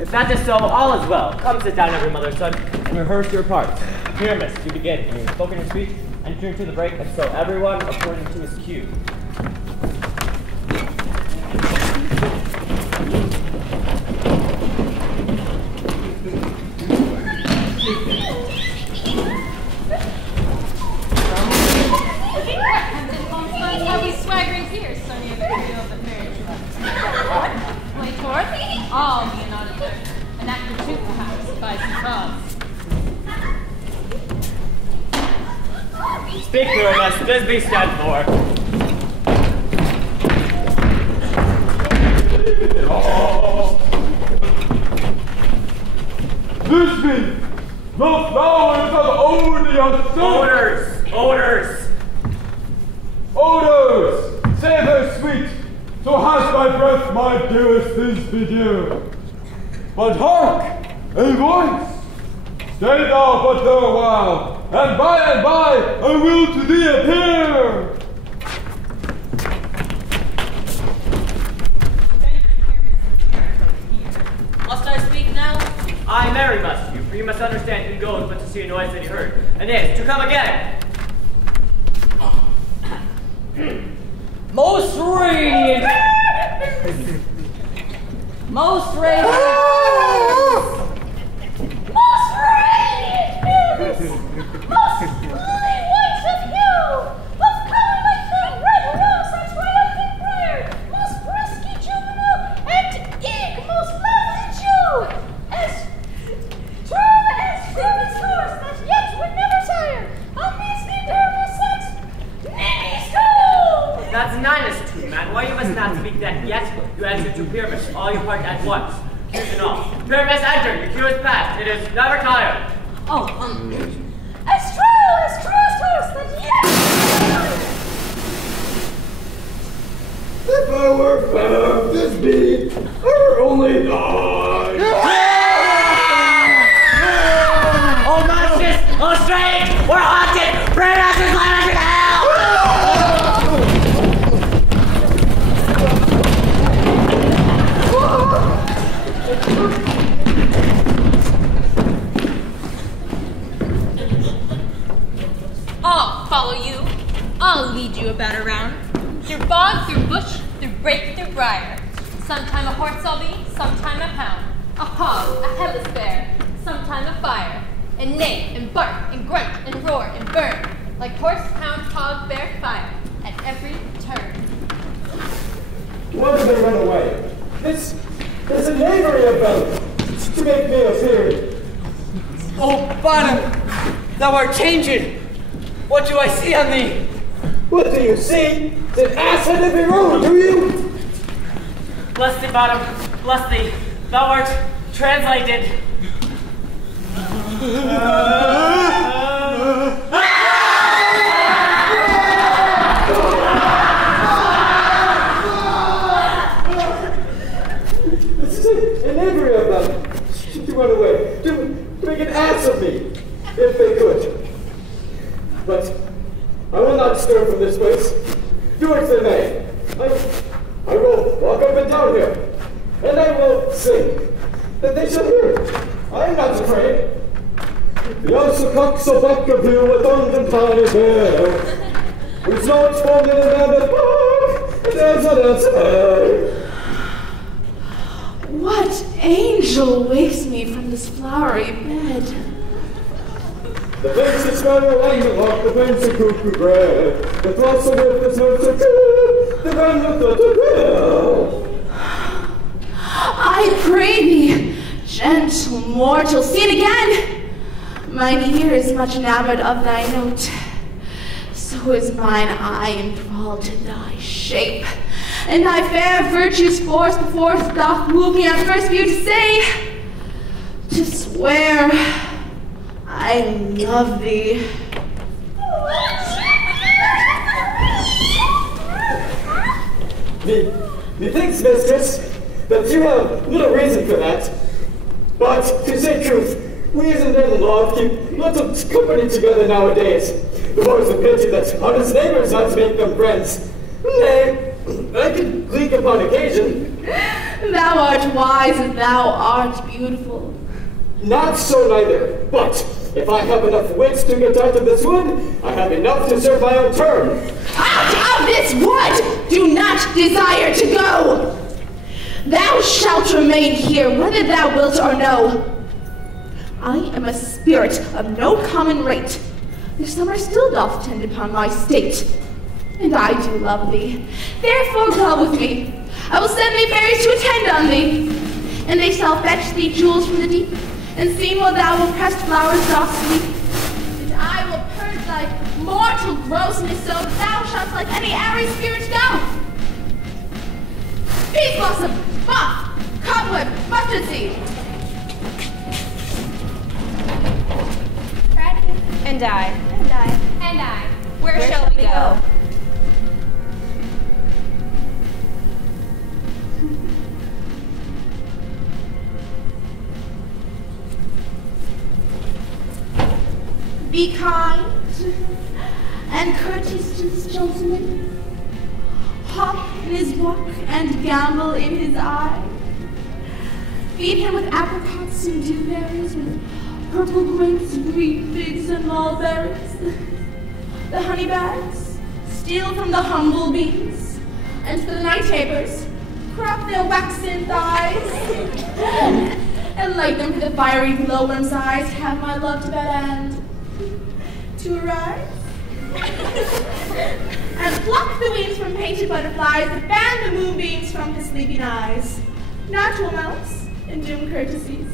If that is so, all is well. Come sit down, every mother's son, and rehearse your parts. Pyramus, you begin in your spoken speech, enter into the break, and so everyone according to his cue. Are we swaggering here, Sonny, of the field of marriage? Play toward? All be an auditor, an actor too, perhaps, by surprise. Speak, Pyramus. Thisbe stand for. Thisbe, the flowers of odious Odors! Odors! Odors! Savor sweet, so has my breath, my dearest Thisbe dear. But hark! A voice! Stay thou but there a while, and by I will to thee appear! Must I speak now? Aye, marry must you, for you must understand he goes but to see a noise that he heard, and is to come again. Most radiant! Most radiant! Most radiant Pyramus! Most lily white of hue! Of color like the red rose that triumphant briar! Most frisky juvenile and eke most lovely Jew! As true as Phoebus' horse that yet would never tire! On these me Pyramus set Ninny's too! That's Ninus too, man. Why you must not speak that yet? You answer to Pyramus, all your part at once. Cues and all. Pyramus, enter. Your cue is past. It is never tired. Oh, as true as horse that yet If I were fair, Thisbe, I were only thine. Oh, monstrous! Oh, strange! We're haunted! Bring us to climb into hell! I'll follow you. I'll lead you about around. Through bog, through bush, through brake, through briar. Sometime a horse I'll be, sometime a hound. A hog, a headless bear, sometime a fire. And neigh, and bark, and grunt, and roar, and burn. Like horse, hound, hog, bear, fire. At every turn. Why did they run away? There's a knavery about to make me afeard. Oh, Bottom, thou art changed. What do I see on thee? What do you see? An ass had every road, do you? Bless thee, Bottom. Bless thee. Thou art translated. An knavery of them to run away, to make an ass of me, if they could. But I will not stir from this place. Do as they may. I will walk up and down here, and I will sing, that they shall hear. I am not afraid. Yasukak Sobak of you with London Tiny Bear. We saw it formed in a man that What angel wakes me from this flowery bed? The fancy smell along the walk, the fancy cuckoo bread, the toss of it, the snow so good, the band of the I pray thee, gentle mortal, see it again. Mine ear is much enamored of thy note, so is mine eye enthralled to thy shape, and thy fair virtue's force before doth move me on first view to say, to swear, I love thee. Methinks, mistress, that you have little reason for that. But, to say truth, reason and love keep little company together nowadays. The more's the pity that honest neighbors not make them friends. Nay, I can gleek upon occasion. Thou art wise and thou art beautiful. Not so neither, but if I have enough wits to get out of this wood, I have enough to serve my own turn. Out of this wood! Do not desire to go! Thou shalt remain here, whether thou wilt or no. I am a spirit of no common rate. The summer still doth tend upon my state, and I do love thee. Therefore go with me. I will send thee fairies to attend on thee, and they shall fetch thee jewels from the deep, and see while thou oppressed flowers doth sleep. And I will purge thy mortal grossness so that thou shalt like any airy spirit go. Peace blossom, moth, cobweb, mustard seed. And I. And I. And I. Where shall we go? Be kind and courteous to this gentleman. Hop in his walk and gambol in his eye. Feed him with apricots and dewberries, with purple grapes, green figs, and mulberries. The honey bags steal from the humble bees, and for the night tapers, crop their waxen thighs, and light them for the fiery glowworm's eyes. Have my love to bed and to arise, and pluck the wings from painted butterflies, that fan the moonbeams from his sleeping eyes. Now to a mouse and doom courtesies.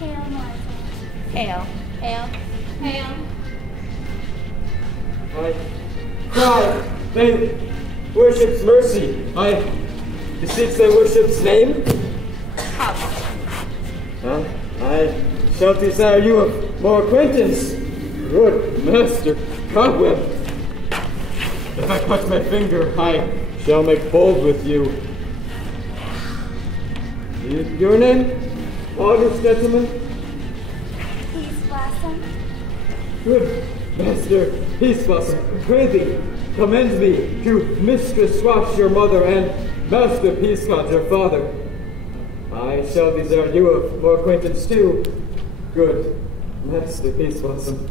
Hail, Martha. Hail. Hail. Hail. I cry, they worship's mercy. I beseech their worship's name. I shall desire you of more acquaintance. Good Master Cobweb. If I cut my finger, I shall make bold with you. Your name, august gentleman? Peace blossom. Good Master Peace Blossom, pray thee, commend me to Mistress Swash, your mother, and Master Peascod, your father. I shall desire you of more acquaintance too. Good Master Peace Blossom.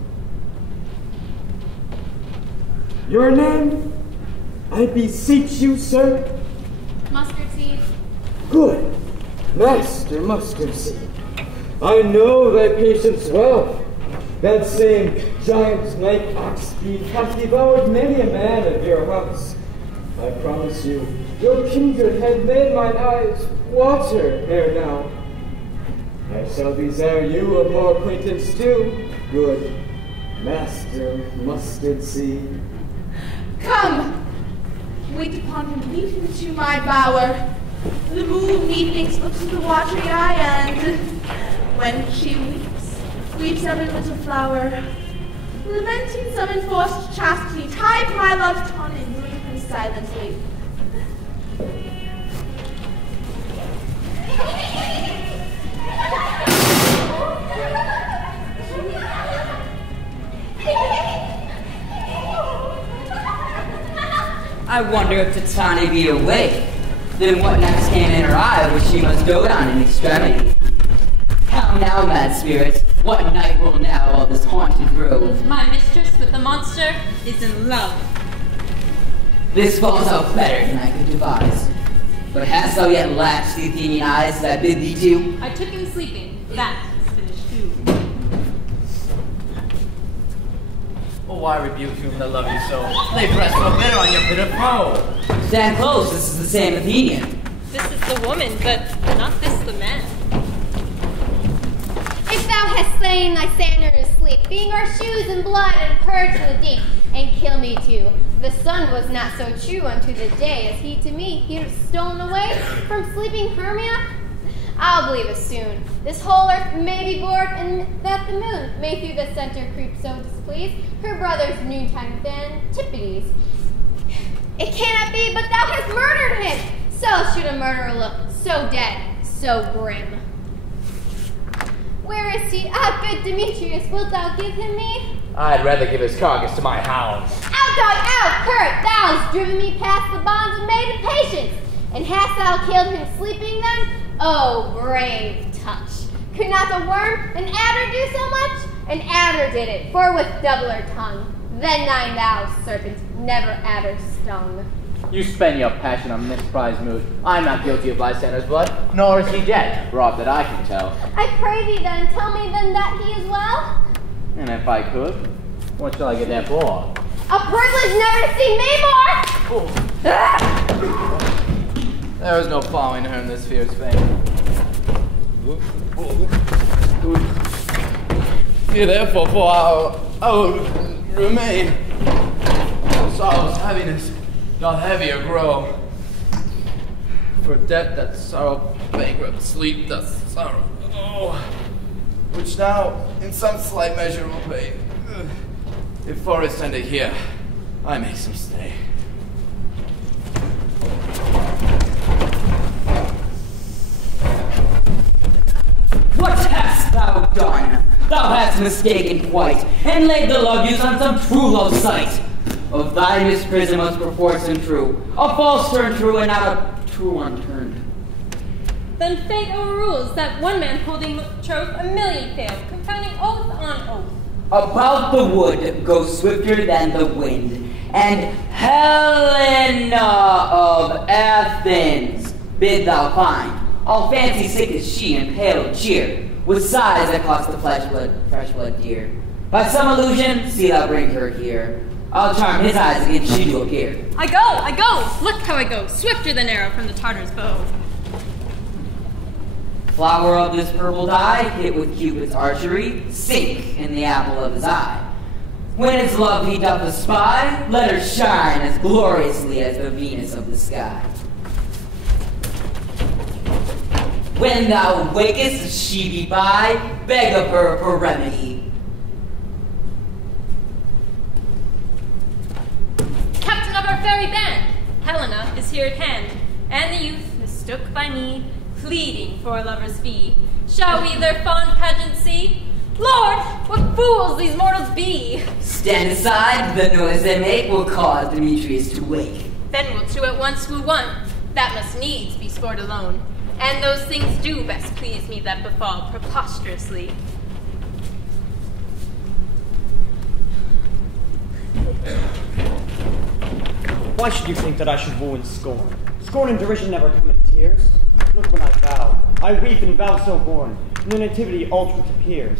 Your name, I beseech you, sir? Mustard seed. Good Master Mustard Seed. I know thy patience well. That same giant-like ox-beef hath devoured many a man of your house. I promise you, your kindred had made mine eyes water ere now. I shall desire you of more acquaintance too, good Master Mustard Seed. Come, wait upon him, lead him to my bower. The moon, methinks, looks with a watery eye, and when she weeps every little flower, lamenting some enforced chastity, tied my love's tongue and grieve him silently. I wonder if Titania be awake. Then what next came in her eye which she must dote on in extremity? How now, mad spirit, what night will now all this haunted grove? My mistress with the monster is in love. This falls out better than I could devise. But hast thou yet latched the Athenian eyes that I bid thee to? I took him sleeping. That is finished too. Oh, why rebuke whom that love you so? They press so bitter on your bitter foe. Stand close, this is the same Athenian. This is the woman, but not this the man. If thou hast slain thy sander in sleep, being our shoes in blood and purged to the deep, and kill me too, the sun was not so true unto the day as he to me here stolen away from sleeping Hermia. I'll believe it soon. This whole earth may be bored, and that the moon may through the center creep so displeased her brother's noontime festivities. It cannot be, but thou hast murdered him. So should a murderer look, so dead, so grim. Where is he? Ah, good Demetrius, wilt thou give him me? I'd rather give his carcass to my hounds. Out, dog, out! Curt, thou hast driven me past the bonds of maiden patience. And hast thou killed him sleeping then? Oh, brave touch. Could not the worm, an adder, do so much? An adder did it, for with doubler tongue. Then thou, serpent, never adder stung. You spend your passion on misprized mood. I'm not guilty of bystander's blood, nor is he dead, for aught that I can tell. I pray thee then, tell me then that he is well? And if I could, what shall I get that for? A privilege never to see me more! There is no following her in this fierce vein. Here therefore, for I will remain. Sorrow's heaviness doth heavier grow. For debt that sorrow bankrupt sleep doth sorrow. Oh, which now in some slight measure will pay. If Forrest ended here, I make some stay. What hast thou done? Thou hast mistaken quite, and laid the love use on some true love sight. Of thy misprison was perforce and true, a false turn true, and not a true unturned. Then fate overrules that one man holding troth a million failed, confounding oath on oath. About the wood go swifter than the wind, and Helena of Athens bid thou find. All fancy sick as she and pale of cheer, with sighs that cost the fresh blood dear. By some illusion, see thou bring her here. I'll charm his eyes against she to appear. I go! Look how I go, swifter than arrow from the Tartar's bow. Flower of this purple dye, hit with Cupid's archery, sink in the apple of his eye. When his love he doth espy, let her shine as gloriously as the Venus of the sky. When thou wakest, if she be by, beg of her for remedy. Captain of our fairy band, Helena is here at hand, and the youth mistook by me, pleading for a lover's fee. Shall we their fond pageant see? Lord, what fools these mortals be! Stand aside, the noise they make will cause Demetrius to wake. Then will two at once woo one, that must needs be scored alone. And those things do best please me that befall preposterously. Why should you think that I should woo in scorn? Scorn and derision never come in tears. Look when I vow. I weep and vow so born. In the nativity all truth appears.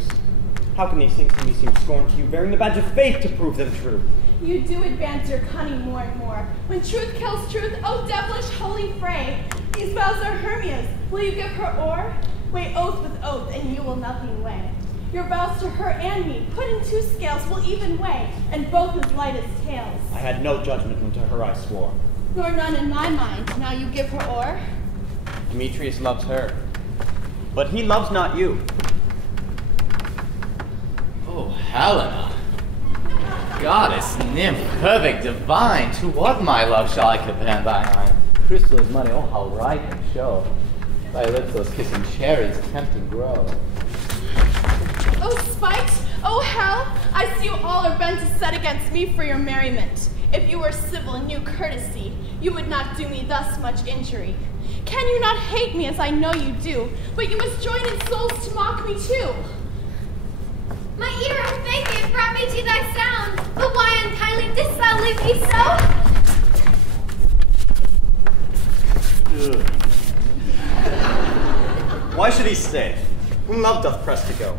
How can these things to me seem scorn to you, bearing the badge of faith to prove them true? You do advance your cunning more and more. When truth kills truth, oh devilish holy fray! These vows are Hermia's. Will you give her o'er? Weigh oath with oath, and you will nothing weigh. Your vows to her and me, put in two scales, will even weigh, and both as light as tails. I had no judgment when to her I swore. Nor none in my mind. Now you give her o'er? Demetrius loves her, but he loves not you. Oh, Helena, goddess, nymph, perfect, divine, to what my love shall I compare thine eye? Crystal is money, oh how ripe and show. Thy lips those kissing cherries tempting grow. Oh spite, oh hell, I see you all are bent to set against me for your merriment. If you were civil and knew courtesy, you would not do me thus much injury. Can you not hate me as I know you do, but you must join in souls to mock me too? My ear of faith hath brought me to thy sound, but why unkindly didst thou leave me so? should he stay? Whom love doth press to go?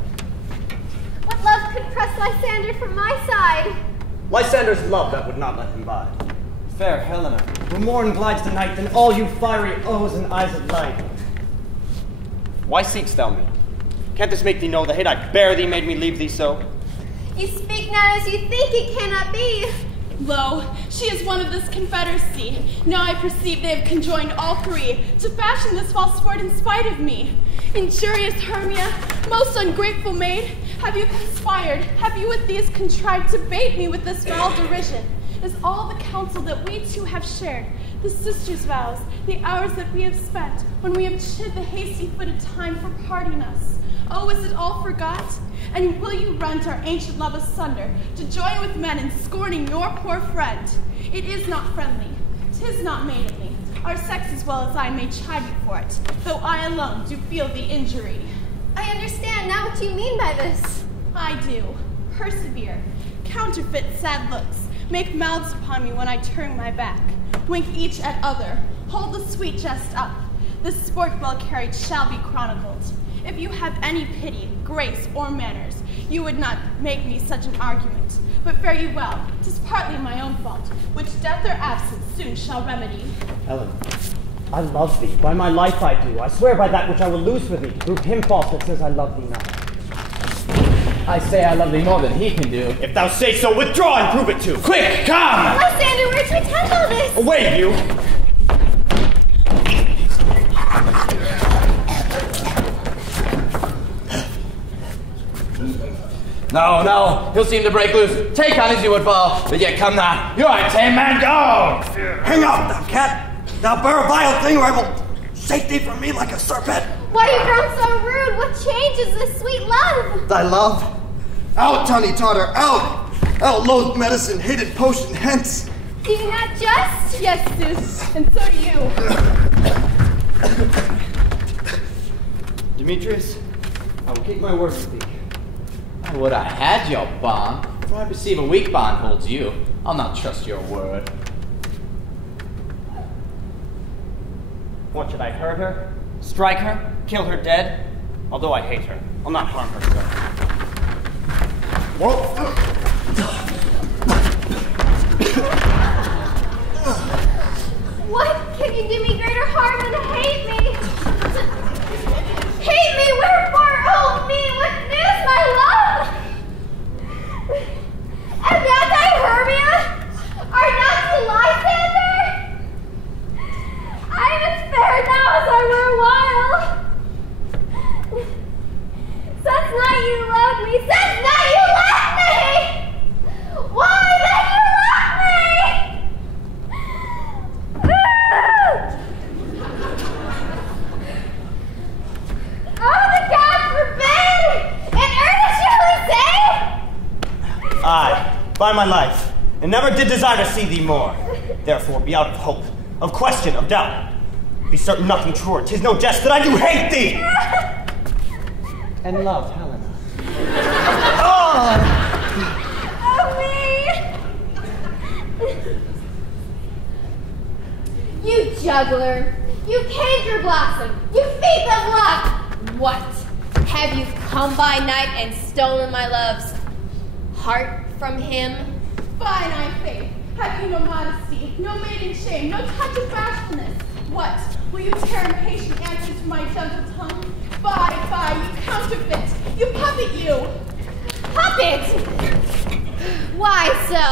What love could press Lysander from my side? Lysander's love that would not let him bide. Fair Helena, who more glides the night than all you fiery O's and eyes of light. Why seek'st thou me? Can't this make thee know the hate I bear thee made me leave thee so? You speak not as you think, it cannot be. Lo, she is one of this confederacy. Now I perceive they have conjoined all three to fashion this false sport in spite of me. Injurious Hermia, most ungrateful maid, have you conspired, have you with these contrived to bait me with this foul derision? Is all the counsel that we two have shared, the sisters' vows, the hours that we have spent, when we have chid the hasty-footed time for parting us? Oh, is it all forgot? And will you rent our ancient love asunder, to join with men in scorning your poor friend? It is not friendly, 'tis not maidenly. Our sex as well as I may chide you for it, though I alone do feel the injury. I understand now what you mean by this. I do. Persevere. Counterfeit sad looks. Make mouths upon me when I turn my back. Wink each at other. Hold the sweet jest up. This sport well carried shall be chronicled. If you have any pity, grace, or manners, you would not make me such an argument. But fare you well, 'tis partly my own fault, which death or absence soon shall remedy. Helen, I love thee. By my life I do. I swear by that which I will lose for thee, to prove him false that says I love thee not. I say I love thee more than he can do. If thou say so, withdraw and prove it too. Quick, come! Lysander, where'd you attend all this? Away, you! No, no, he'll seem to break loose. Take on as you would fall, but yet come not. You're a tame man, go! Hang up, thou cat! Thou bear a vile thing, or I will shake thee from me like a serpent. Why are you grown so rude? What changes this sweet love? Thy love? Out, Tunny Totter, out! Out, loathed medicine, hated potion, hence! Do you not just? Yes, Zeus, and so do you. Demetrius, I will keep my word with thee. I would I had your bond, for I perceive a weak bond holds you. I'll not trust your word. What, should I hurt her? Strike her? Kill her dead? Although I hate her, I'll not harm her so. What can you do me greater harm than to hate me? Hate me, wherefore? Oh me, what news, my love? And that thy Hermia? Are not you Lysander? I am as fair now as I were a while. Since night you loved me, since night you left me! Why then you left me? Oh, the gods forbid! In earnest shall I say? Aye, by my life, and never did desire to see thee more. Therefore be out of hope, of question, of doubt. Be certain nothing truer, 'tis no jest that I do hate thee! And love, Helena. Oh, me! You juggler! You canker blossom! You thief of luck! What? Have you come by night and stolen my love's heart from him? Fine, I faith. Have you no modesty, no maiden shame, no touch of bashfulness? What? Will you tear impatient answers from my gentle tongue? Fie, you counterfeit! You puppet, you! Puppet! Why so?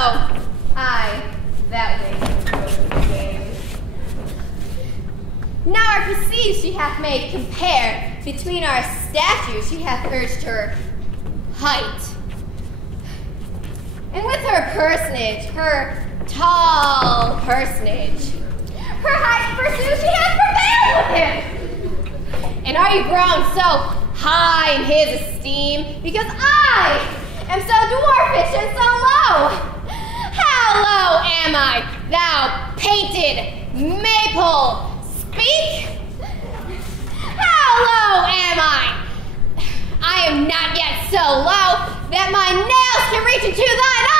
Aye, that way. Now I perceive she hath made compare between our statures, she hath urged her height. And with her personage, her tall personage, her height pursues, she hath prevailed with him. And are you grown so high in his esteem? Because I am so dwarfish and so low. How low am I, thou painted maple? Speak! How low am I? I am not yet so low that my nails can reach into thine eyes.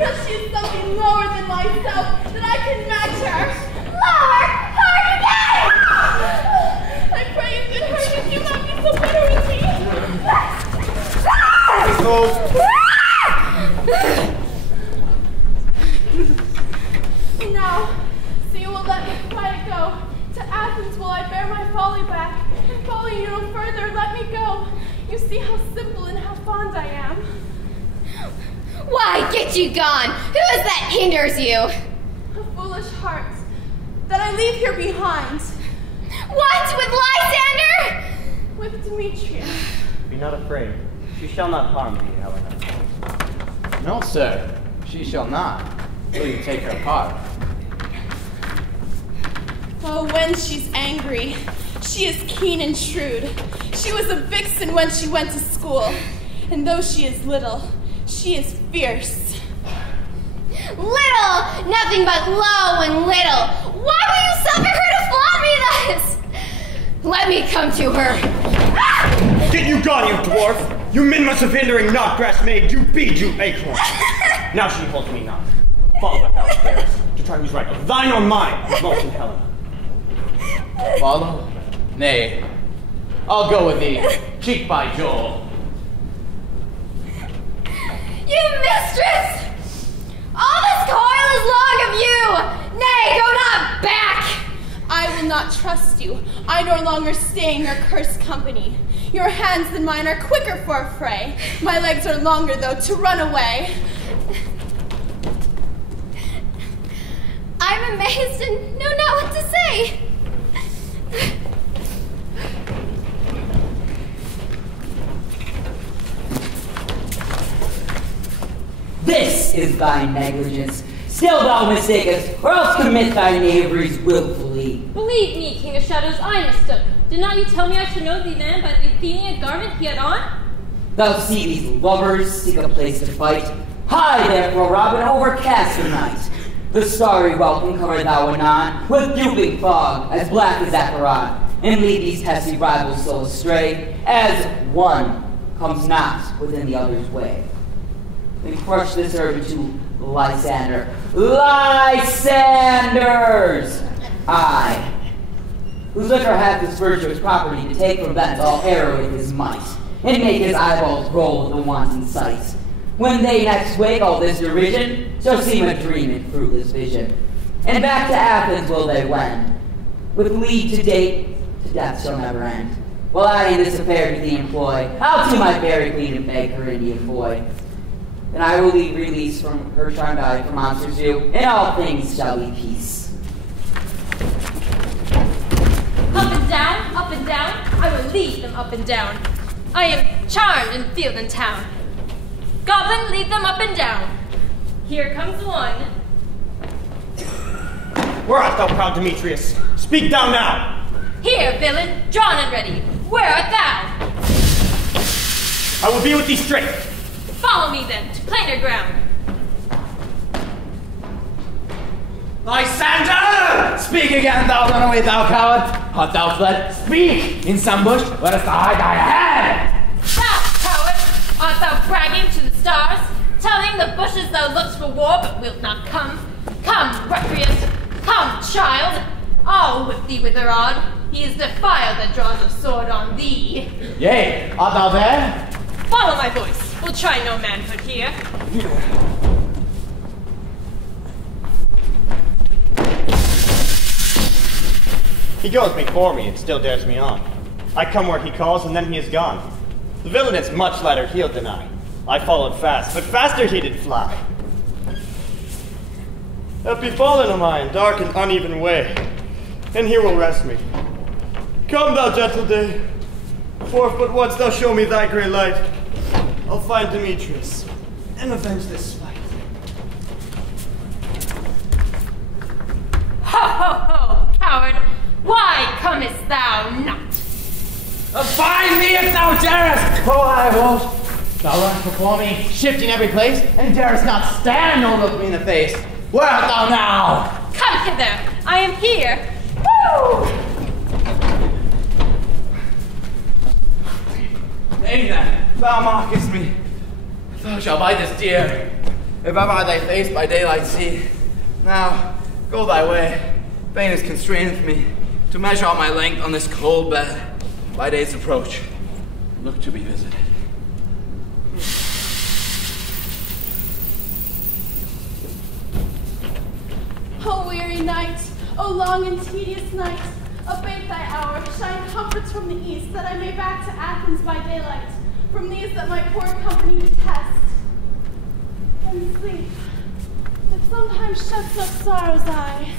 till she is something lower than myself, that I can match her. Lower! Hard again! I pray in good heart you not be so bitter with me. Now, so you will let me quiet go. To Athens will I bear my folly back, and folly you no further, let me go. You see how simple and how fond I am. Why, get you gone! Who is that hinders you? A foolish heart that I leave here behind. What, with Lysander? With Demetrius. Be not afraid. She shall not harm thee, Helena. No, sir, she shall not. Will you take her part? Oh, when she's angry, she is keen and shrewd. She was a vixen when she went to school. And though she is little, she is fierce. Little! Nothing but low and little. Why will you suffer her to flaunt me thus? Let me come to her. Ah! Get you gone, you dwarf! You minimus of hindering not grass maid, you bead, you acorn! Now she holds me not. Follow what thou bearest, to try who's right, of thine or mine, with molten Helena. Follow? Nay. I'll go with thee, cheek by jowl. You mistress! All this coil is long of you! Nay, go not back! I will not trust you. I no longer stay in your cursed company. Your hands than mine are quicker for a fray. My legs are longer, though, to run away. I'm amazed and know not what to say. This is thy negligence. Still thou mistakest, or else commit thy knaveries willfully. Believe me, King of Shadows, I mistook. Did not you tell me I should know thee man by the Athenian garment he had on? Thou see these lovers seek a place to fight. Hie therefore, Robin, overcast the night. The starry welcome cover thou anon with drooping fog as black as Acheron, and lead these pesky rivals so astray as one comes not within the other's way. Then crush this herb into Lysander. Lysanders! I, whose liquor hath this virtuous property to take from thence all error with his might, and make his eyeballs roll with the wanton sight. When they next wake, all this derision shall seem a dream and fruitless vision. And back to Athens will they wend, with leave to date, to death shall never end. While I in this affair do thee employ, I'll to my fairy queen and beg her Indian boy. Then I will be released from her charmed eye from monsters view, and all things shall be peace. Up and down, I will lead them up and down. I am charmed in field and town. Goblin, lead them up and down. Here comes one. Where art thou, proud Demetrius? Speak thou now! Here, villain, drawn and ready. Where art thou? I will be with thee straight. Follow me then, to plainer ground. Lysander! Speak again, thou runaway, thou coward! Art thou fled? Speak! In some bush, let us hide thy head! Thou coward! Art thou bragging to the stars? Telling the bushes thou looked for war, but wilt not come? Come, recreant! Come, child! I'll whip thee with a rod. He is defiled that draws a sword on thee. Yea, art thou there? Follow my voice. We'll try no manhood here. He goes before me and still dares me on. I come where he calls, and then he is gone. The villain is much lighter heeled than I followed fast, but faster he did fly. That befallen am I in dark and uneven way, and here will rest me. Come, thou gentle day, for if but once thou show me thy grey light, I'll find Demetrius and avenge this fight. Ho, ho, ho, coward! Why comest thou not? Find me if thou darest! Oh, I won't. Thou runnest before me, shifting every place, and darest not stand nor look me in the face. Where art thou now? Come hither! I am here! Woo! Nay then, thou mockest me. Thou shalt bite this deer. if ever I thy face by daylight see. Now, go thy way. Pain is constraineth me to measure out my length on this cold bed. By day's approach, look to be visited. O weary night, O long and tedious night, abate thy hour, shine comforts from the east, that I may back to Athens by daylight, from these that my poor company detest. And sleep, that sometimes shuts up sorrow's eye,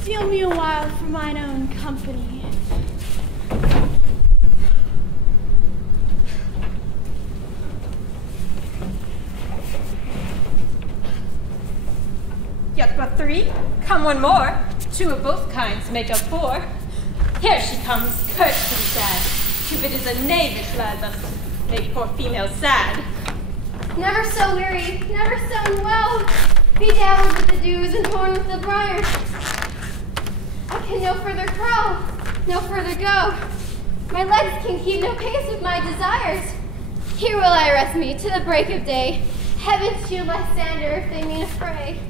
steal me a while for mine own company. Yet but three? Come one more. Two of both kinds make up four. Here she comes, cursed and sad. Cupid is a knavish lad, thus to make poor females sad. Never so weary, never so unwell. Bedabbled with the dews and torn with the briars. I can no further crawl, no further go. My legs can keep no pace with my desires. Here will I rest me to the break of day. Heaven shield my stander if they mean a fray.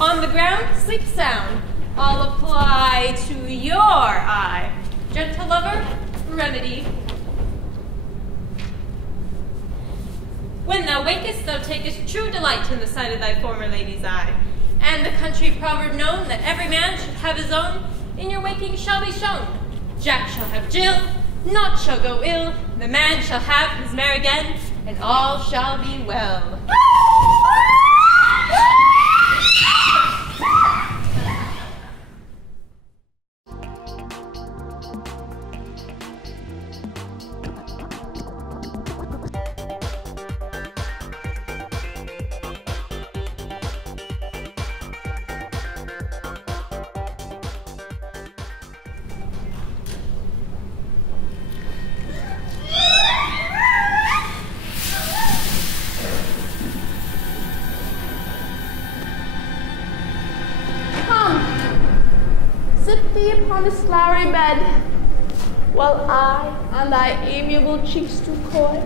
On the ground, sleep sound. I'll apply to your eye. Gentle lover, remedy. When thou wakest, thou takest true delight in the sight of thy former lady's eye. And the country proverb known that every man should have his own, in your waking shall be shown. Jack shall have Jill, naught shall go ill, the man shall have his mare again, and all shall be well. Upon this flowery bed, while I on thy amiable cheeks do coy,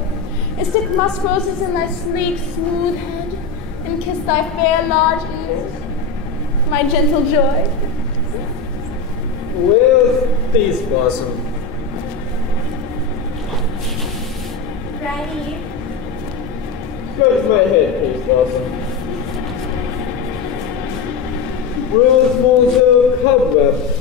and stick musk roses in thy sleek, smooth head, and kiss thy fair large ears, my gentle joy. Where's Peace Blossom? Ready? Scratch my head, Peace Blossom. Where's Monsieur Cobweb?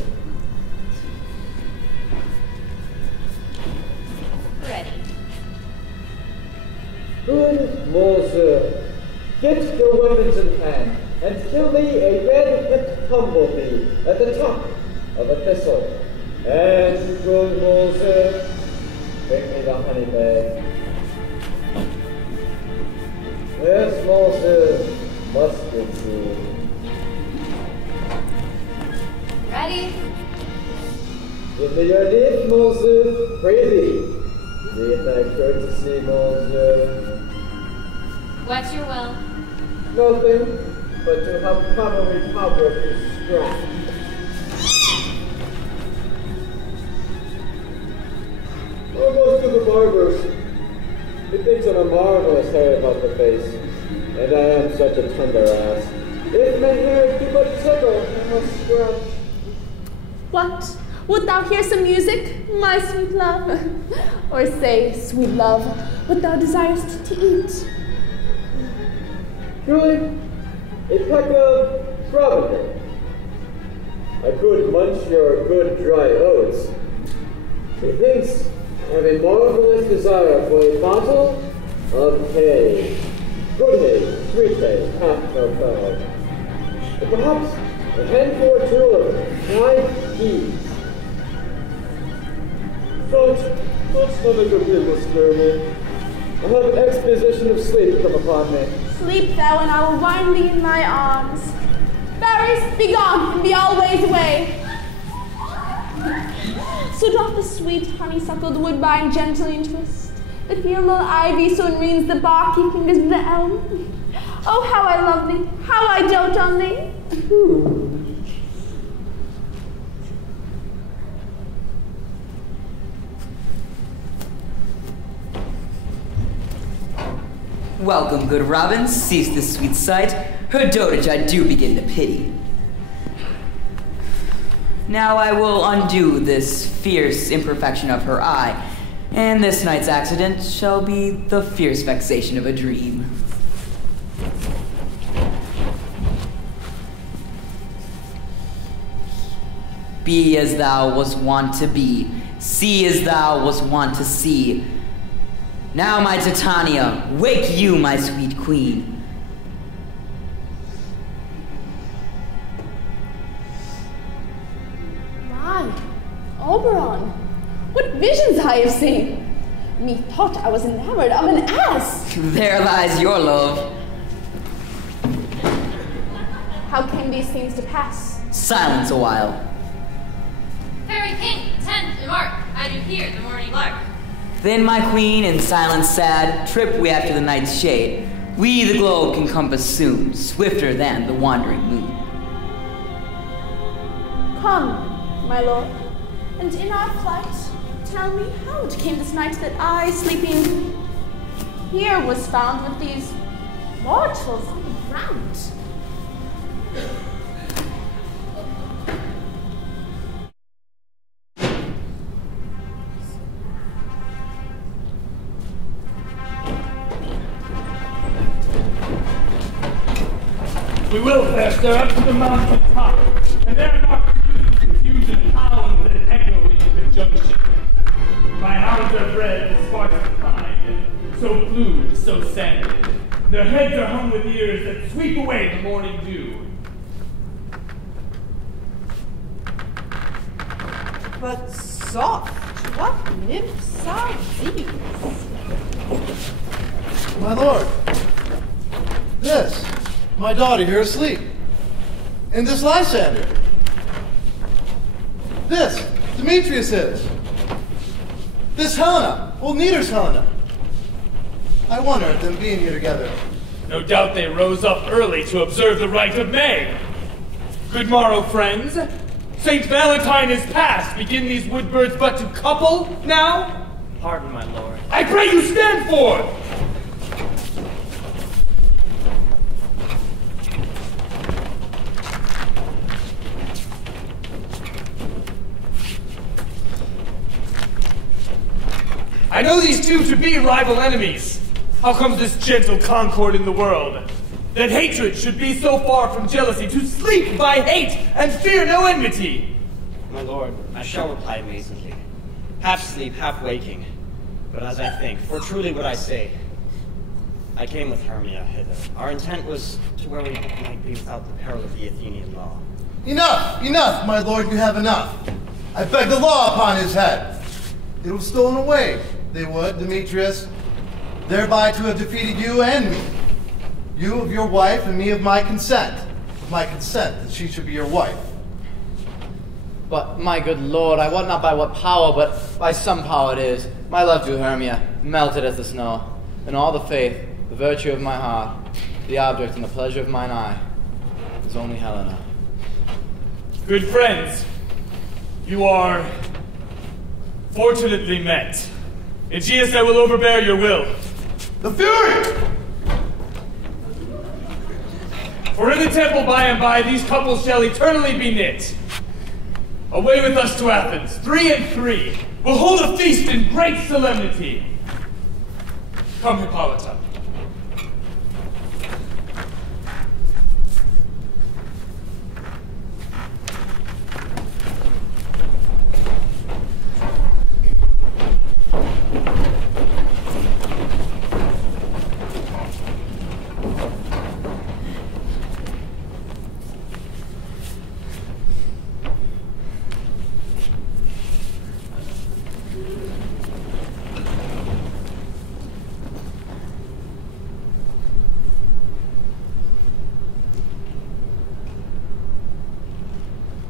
Good Monsieur, get your weapons in hand, and kill me a red-hipped humblebee at the top of a thistle. And good Monsieur, bring me the honey bag. Yes, Monsieur, mustard seed. Ready? Give me your leaf, Monsieur, pray thee. Leave thy courtesy, Monsieur. What's your will? Nothing, but to have cavalry power to strike. I'll go to the barber's. He thinks I'm a marvelous hair about the face, and I am such a tender ass. If my hair do but tickle, I must scratch. What? Would thou hear some music, my sweet love? Or say, sweet love, what thou desirest to eat? Truly, a peck of provender. I could munch your good dry oats. Methinks I have a marvelous desire for a bottle of hay. Good hay, sweet hay, half no foul. And perhaps a handful or two of dried peas. Don't none of your people stir me. I have an exposition of sleep come upon me. Sleep thou, and I will wind thee in my arms. Fairies, be gone, and be all ways away. So doth the sweet honeysuckled woodbine gently interest. The feeble ivy so enreins the barky fingers of the elm. Oh, how I love thee, how How I dote on thee! Welcome, good Robin, cease this sweet sight. Her dotage I do begin to pity. Now I will undo this fierce imperfection of her eye, and this night's accident shall be the fierce vexation of a dream. Be as thou wast wont to be, see as thou wast wont to see. Now, my Titania, wake you, my sweet queen. My, Oberon, what visions I have seen! Methought I was enamored of an ass! There lies your love. How came these things to pass? Silence a while. Fairy king, attend and mark. I do hear the morning lark. Then, my queen, in silence sad, trip we after the night's shade. We the globe can compass soon, swifter than the wandering moon. Come, my lord, and in our flight, tell me how it came this night that I, sleeping here, was found with these mortals on the ground. We will fare, sir, up to the mountain top, and there knock confusion, hounds and echo into conjunction. My hounds are bred as Spartan, so flued, so sanded. Their heads are hung with ears that sweep away the morning dew. But soft, what nymphs are these? My lord, this, my daughter here asleep. And this Lysander. This, Demetrius is. This Helena, old Nidar's Helena. I wonder at them being here together. No doubt they rose up early to observe the rite of May. Good morrow, friends. Saint Valentine is past. Begin these woodbirds but to couple now? Pardon, my lord. I pray you stand forth! I know these two to be rival enemies. How comes this gentle concord in the world? That hatred should be so far from jealousy, to sleep by hate and fear no enmity. My lord, I shall reply amazingly. Half sleep, half waking. But as I think, for truly what I say, I came with Hermia hither. Our intent was to where we might be without the peril of the Athenian law. Enough, enough, my lord, you have enough. I beg the law upon his head. It was stolen away, they would, Demetrius, thereby to have defeated you and me. You of your wife, and me of my consent. My consent that she should be your wife. But, my good lord, I wot not by what power, but by some power it is. My love to Hermia, melted as the snow, and all the faith, the virtue of my heart, the object and the pleasure of mine eye, is only Helena. Good friends, you are fortunately met. Aegeus, I will overbear your will. The Fury! For in the temple by and by, these couples shall eternally be knit. Away with us to Athens, 3 and 3. We'll hold a feast in great solemnity. Come, Hippolyta.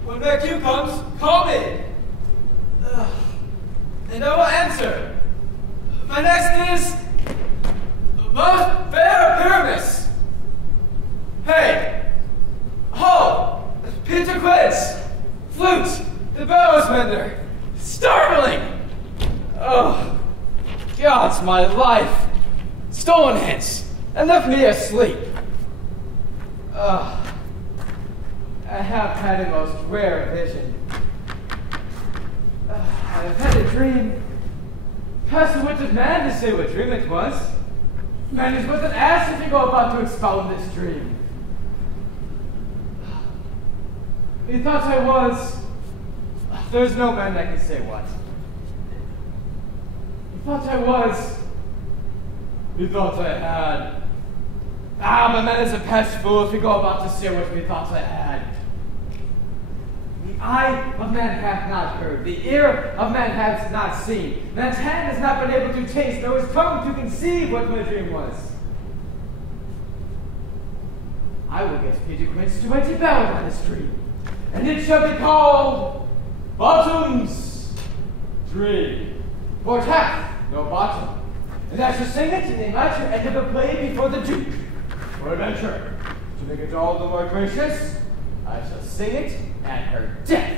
When their cue comes, call me. And I will answer. My next is most fair Pyramus. Hey, splendor. Startling! Oh, God's my life. Stolen hence, and left me asleep. I have had a most rare vision. I have had a dream. Past the wits of man to say what dream it was. Man is but an ass if you go about to expound this dream. Methought I was. There's no man that can say what. Methought I was. Methought I had. But man is a pest fool if you go about to say what methought I had. The eye of man hath not heard, the ear of man hath not seen, man's hand has not been able to taste, nor his tongue to conceive what my dream was. I will get Peter Quince to write a ballad on this dream, and it shall be called Bottom's Dream. For it hath no bottom, and I shall sing it in the latter end of the play before the Duke. For adventure, to make it all the more gracious, I shall sing it at her death.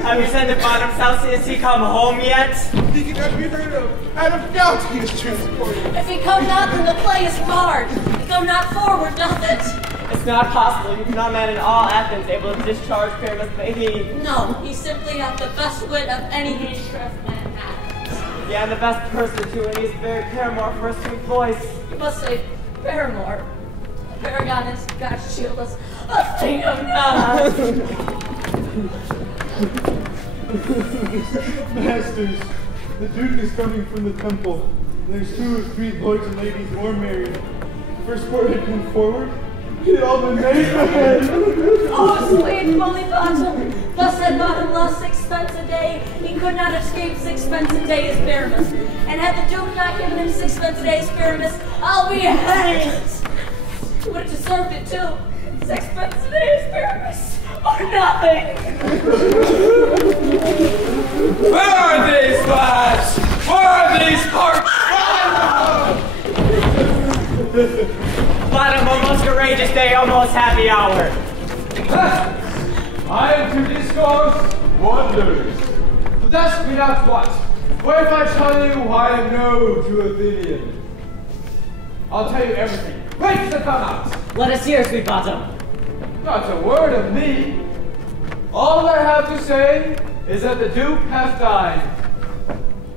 Have you sent to Bottom's house? Is he come home yet? He cannot be heard of. Out of doubt he is transported. If he come not, then the play is marred. If he come not forward, doth it. It's not possible. You cannot man in all Athens able to discharge Pyramus, but he... No, he simply hath the best wit of any handscraft man hath. Yeah, and the best person too, and he's very paramour for a sweet voice. You must say paramour. Paragon is God's shield us a thing of none. Masters, the Duke is coming from the temple, and there's 2 or 3 lords and ladies more married. First court had come forward, it had all been made ahead. Oh, sweet bully Bottom! Thus had Bottom lost 6 pence a day. He could not escape 6 pence a day as Pyramus. And had the Duke not given him 6 pence a day as Pyramus, I'll be hanged! He would have deserved it too. 6 pence a day as Pyramus. Or nothing! Where are these lads? Where are these hearts? Bottom, almost courageous day, almost happy hour. I am to discourse wonders. But ask me not what. For if I tell you I am no true Athenian, I'll tell you everything. Right to come out. Let us hear, sweet Bottom. Not a word of me. All I have to say is that the Duke has died.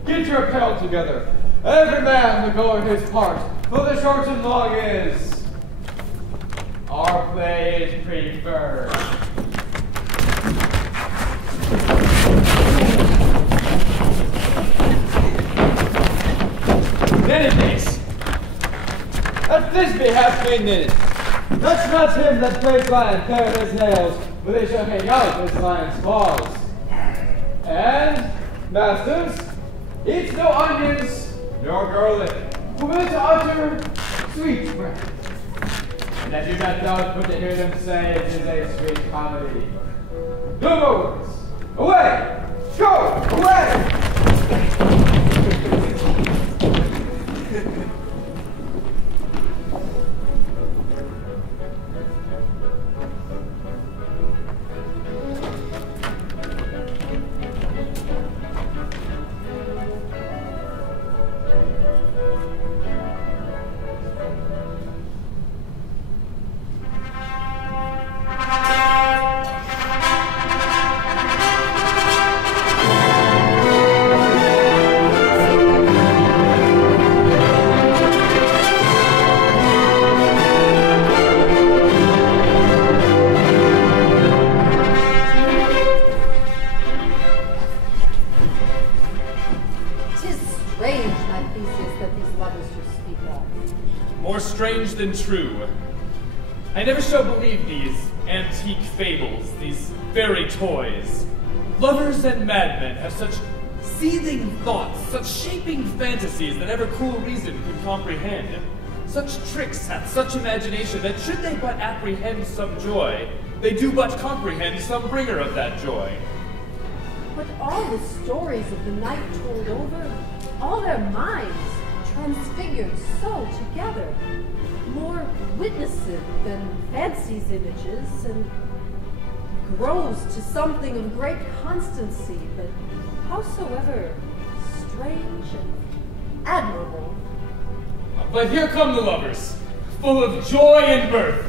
Get your apparel together. Every man will go his part. For the short and long is, our play is preferred. In any case, that Thisbe hath been knitted. Touch not him that plays lion, pare his nails, but they shall hang out his lion's claws. And, masters, eat no onions, nor garlic, permit to utter sweet breath. And I do not doubt but to hear them say it is a sweet comedy. No more words. Away! Go! Away! than true. I never shall believe these antique fables, these fairy toys. Lovers and madmen have such seething thoughts, such shaping fantasies that ever cool reason could comprehend. Such tricks hath such imagination that should they but apprehend some joy, they do but comprehend some bringer of that joy. But all the stories of the night told over, all their minds transfigured so together, more witnessive than fancy's images, and grows to something of great constancy, but howsoever strange and admirable. But here come the lovers, full of joy and mirth.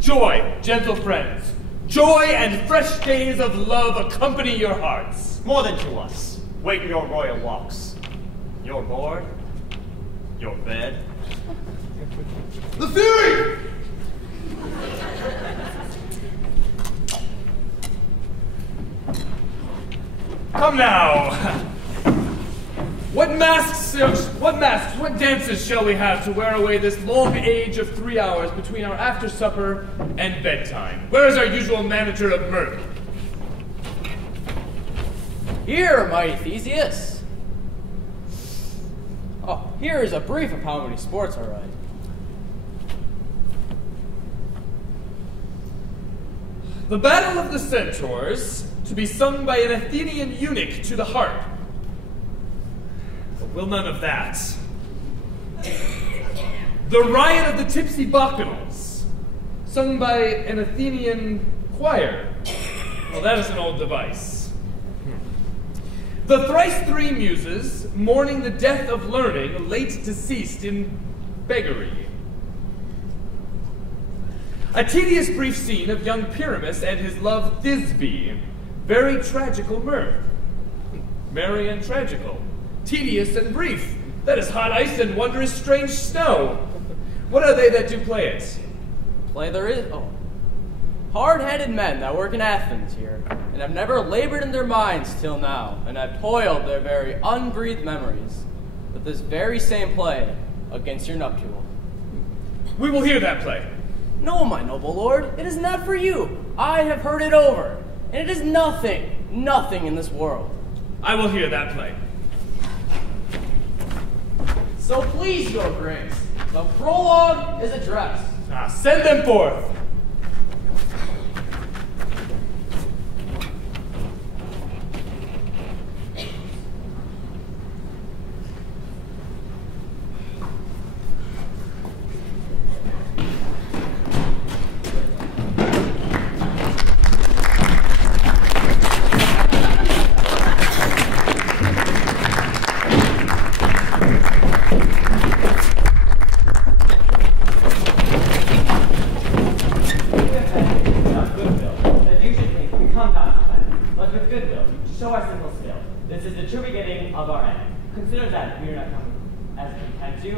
Joy, gentle friends, joy and fresh days of love accompany your hearts. More than to us, wait your royal walks. Your board, your bed. The Fury! Come now. What masks, what dances shall we have to wear away this long age of 3 hours between our after supper and bedtime? Where is our usual manager of mirth? Here, mighty Theseus. Oh, here is a brief of how many sports are right. The Battle of the Centaurs, to be sung by an Athenian eunuch to the harp. But will none of that. The Riot of the Tipsy Bacchanals, sung by an Athenian choir. Well, that is an old device. The thrice three muses, mourning the death of learning, late deceased in beggary. A tedious brief scene of young Pyramus and his love Thisbe. Very tragical mirth. Merry and tragical. Tedious and brief. That is hot ice and wondrous strange snow. What are they that do play it? Play there is, oh. Hard-headed men that work in Athens here, and have never labored in their minds till now, and have toiled their very unbreathed memories with this very same play against your nuptial. We will hear that play. No, my noble lord, it is not for you. I have heard it over, and it is nothing, nothing in this world. I will hear that play. So please, your grace, the prologue is addressed. Send them forth. Consider that we are not coming as we intend to.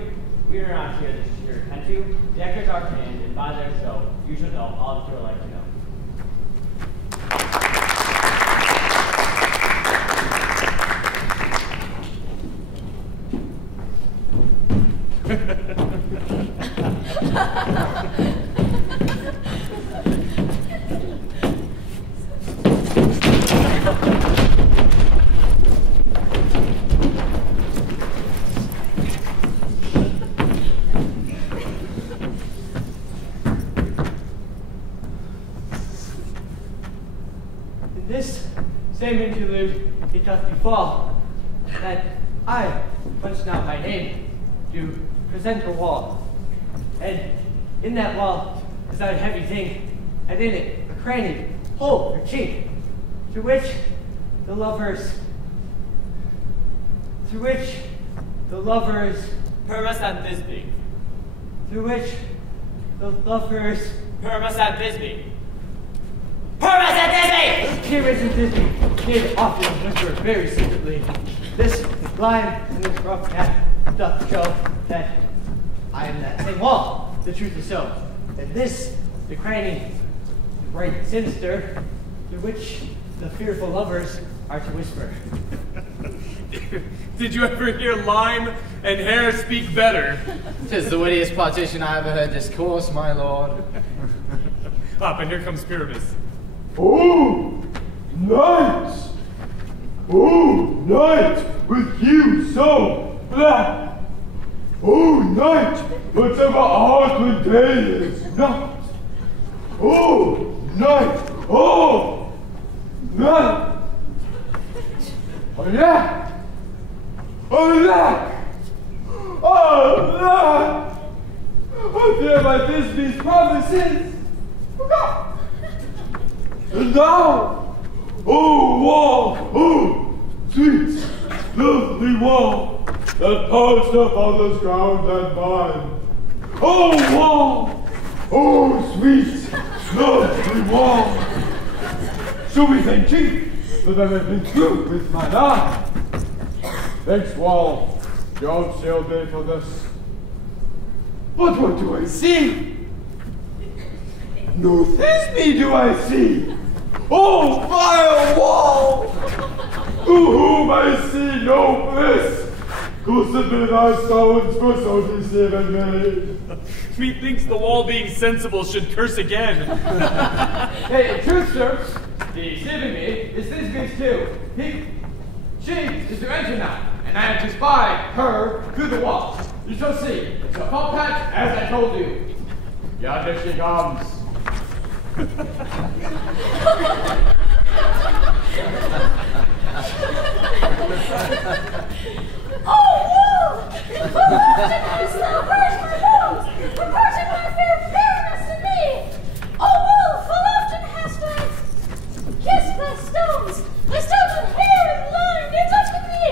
We are not here this year intend to. The actors are trained, and by their show, you should know all that you would like to know. Same interlude, it doth befall that I, once not my name, do present the wall. And in that wall is that heavy thing, and in it a cranny, hole or chink, through which the lovers, Pyramus and Thisbe. Through which the lovers, Pyramus and Thisbe. Pyramus and Thisbe! Pyramus and Thisbe did often whisper very secretly. This lion and this rough cat doth show that I am that same wall. The truth is so. And this, the cranny, bright sinister, through which the fearful lovers are to whisper. Did you ever hear lime and hair speak better? 'Tis the wittiest partition I ever heard discourse, my lord. Up, and here comes Pyramus. Oh, night! Oh, night, with you so black! Oh, night, whatever outward day is not! Oh, night! Oh, night! Alack! Alack! Alack! I fear my Thisbe's promises forgot! And now, oh wall, oh sweet, lovely wall, that passed up others' ground and mine. Oh wall, oh sweet, lovely wall. So we thank you that I have been through with my eye. Thanks, wall. Job sailed me for this. But what do I see? No Thisbe do I see. Oh, vile wall! To whom I see no bliss. Cursed be thy stones for so deceiving me. Methinks the wall being sensible should curse again. Hey, in truth, sir, deceiving me is Thisbe's too. She is to enter now, and I am to spy her through the wall. You shall see. It's a fall patch, as I told you. Yonder she comes. Oh, wolf! How often hast thou hurt my bones, reporting my fair Pyramus to me? Oh, wolf, how often hast I kissed thy stones, thy stones of hair and line near touching me?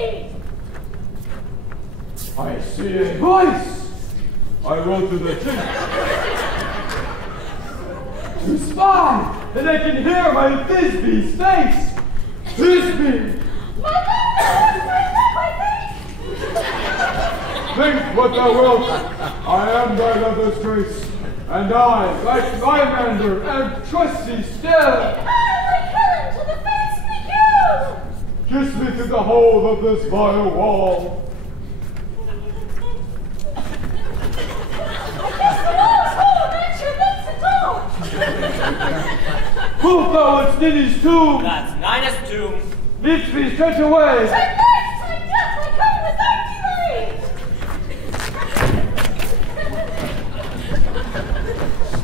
I see a voice. I wrote to the chief. To spy, and I can hear my Thisbe's face. Thisbe! My love, my face! Think what thou wilt. I am thy lover's grace, and I, like Lymander, am trusty still. And I, like Helen, to the face we go. Kiss me through the hole of this vile wall. Wilt thou at Stinny's tomb? That's Nina's tomb. Needs me stretch away. Sir Knight, my death, I come without delay.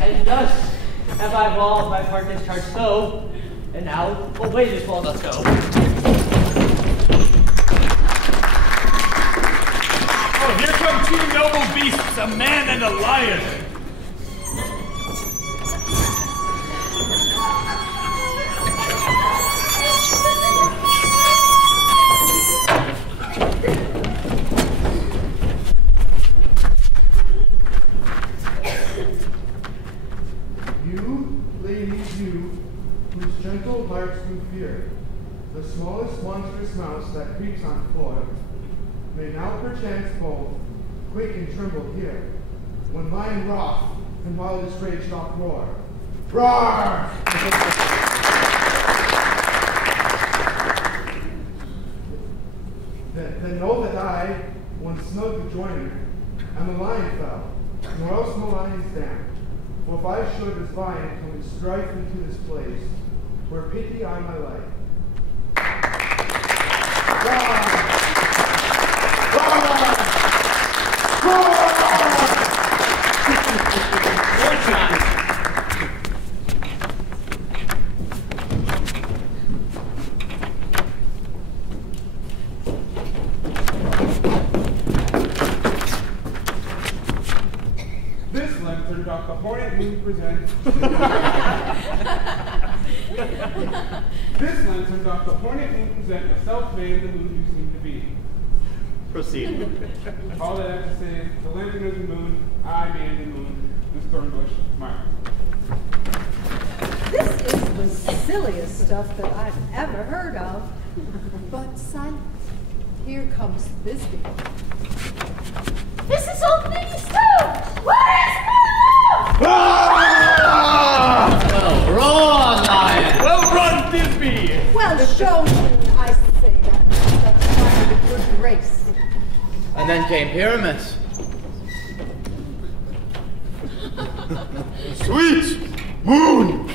And thus have I walled my part discharged so, and now away this wall doth go. Oh, here come two noble beasts, a man and a lion. You, ladies, you, whose gentle hearts do fear, the smallest monstrous mouse that creeps on floor, may now perchance both quake and tremble here, when lion wrath and wildest rage doth roar. Roar! Then know that I, once snug joiner, am a lion fell, nor else no lion's dam. For if I should as lion come with strife into this place, where pity I my life. This lantern doth the hornet moon present. This lantern doth the hornet moon present the self-made the moon you seem to be. Proceed. All that I have to say is the lantern of the moon, I man the moon, this thornbush, mine. This is the silliest stuff that I've ever heard of. But silence. Here comes Thisbe. This is old Minnie's tomb. Where is my love? Well, wrong! shown you, I say, that kind of good grace. And then came Pyramus. Sweet moon,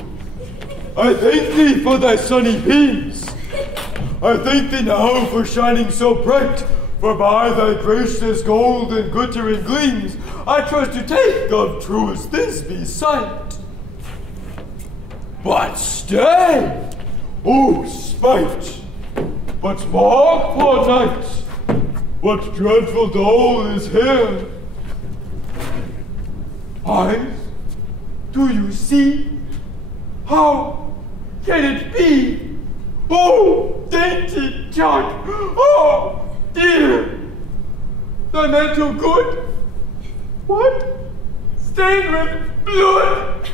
I thank thee for thy sunny beams. I thank thee now for shining so bright, for by thy gracious gold and glittering gleams, I trust to take of truest Thisbe's sight. But stay, O spite, but mark for night, what dreadful dole is here. Eyes, do you see? How can it be? Oh, dainty jug! Oh, dear! Thy mantle good? What? Stained with blood!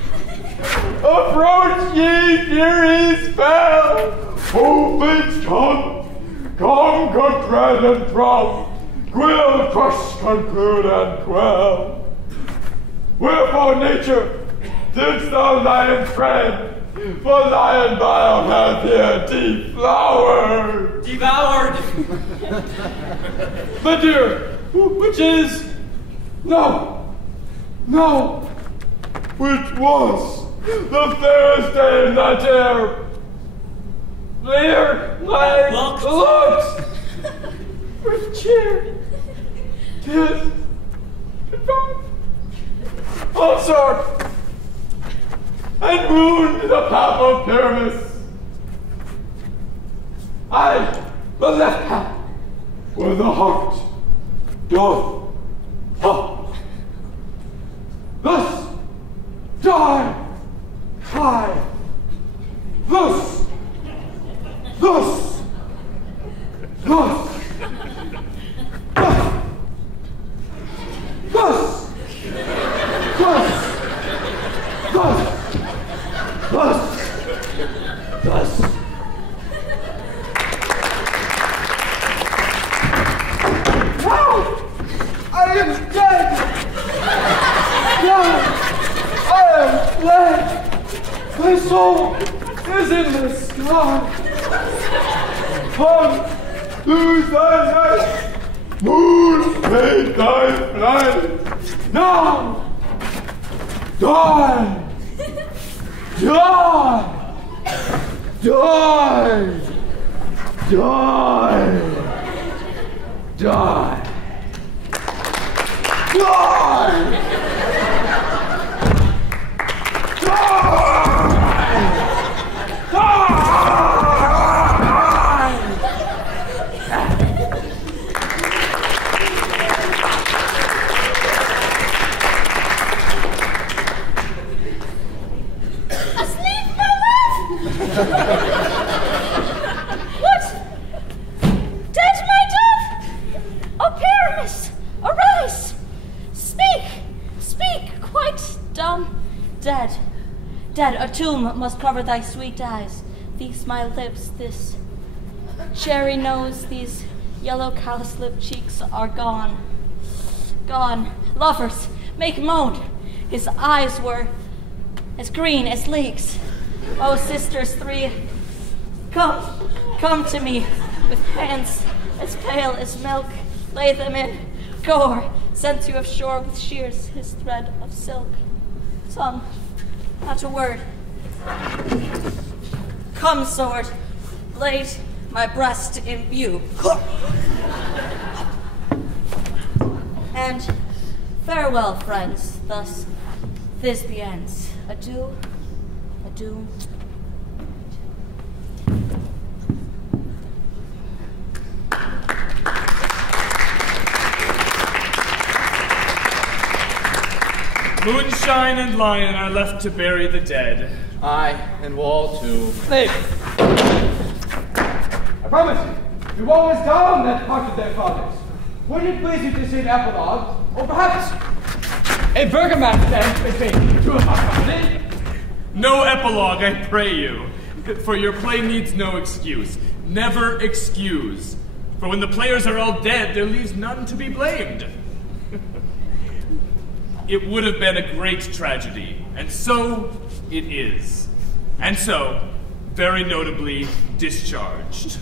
Approach ye, Furies fell! Oh, fates come! Come, dread and drum! Quill, crush, conclude, and quell! Wherefore, nature, didst thou lion tread? For lion bile hath here deflowered. Devoured! But dear, which is? No, which was the fairest day in that air? There, looked, with cheer, tears, goodbye. Also, and wound the path of Pyramus. I, the left hand, where the heart doth up. Thus die I. Thus. Now I am dead. Now I am fled. My soul is in the sky. Come, lose thy night. Moon, make thy flight. Now die. What? Dead, my dove? O Pyramus, arise! Speak, quite dumb. Dead, a tomb must cover thy sweet eyes, these my lips, this cherry nose, these yellow cowslip cheeks are gone. Lovers, make moan. His eyes were as green as leeks. Oh, sisters three, come to me with hands as pale as milk. Lay them in gore, sent you offshore with shears, his thread of silk. Tongue, not a word. Come, sword, blade my breast imbue. And farewell, friends, thus Thisbe ends. Adieu. Moonshine and lion are left to bury the dead. Aye, and Wall too. Snape! I promise you, the wall is down that part of their fathers. Would it please you to see an epilogue, or perhaps a burgomaster is made to a family? No epilogue, I pray you, for your play needs no excuse. Never excuse. For when the players are all dead, there leaves none to be blamed. It would have been a great tragedy, and so it is. And so, very notably discharged.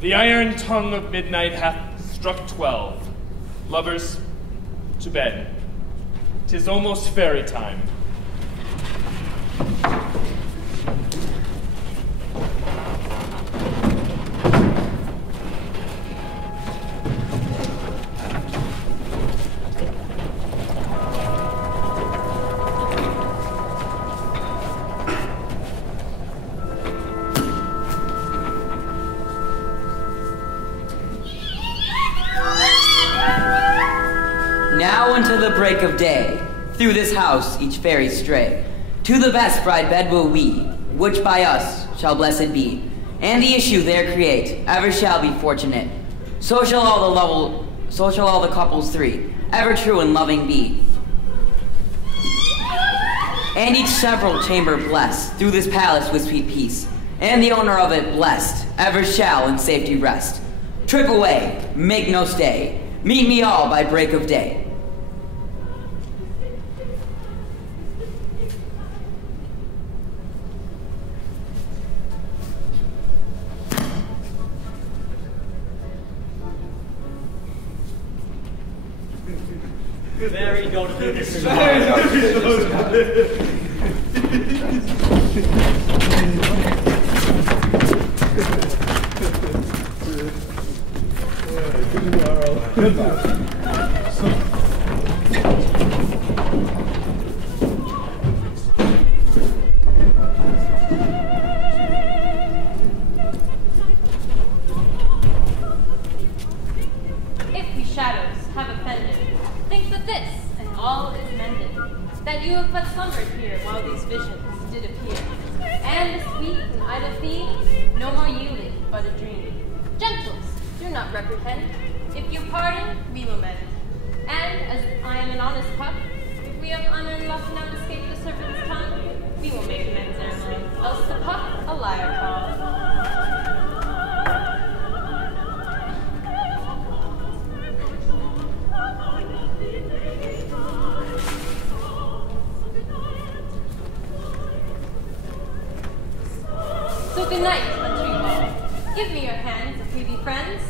The iron tongue of midnight hath struck 12. Lovers, to bed. 'Tis almost fairy time. Now until the break of day, through this house each fairy stray. To the best bride bed will we, which by us shall blessed be, and the issue there create ever shall be fortunate. So shall all the couples three ever true and loving be. And each several chamber blessed through this palace with sweet peace, and the owner of it blessed ever shall in safety rest. Trip away, make no stay, meet me all by break of day. Very notable. Very If we shadows have offended, think that this and all is mended, that you have but slumbered here while these visions did appear, and the sweet and idle theme no more yielded but a dream. Gentles, do not reprehend. If you pardon, we will mend. And as I am an honest puck, if we have honor and luck not escape the serpent's tongue, we will make amends errantly, else the puck a liar call. So good night, unto you all. Give me your hands if we be friends.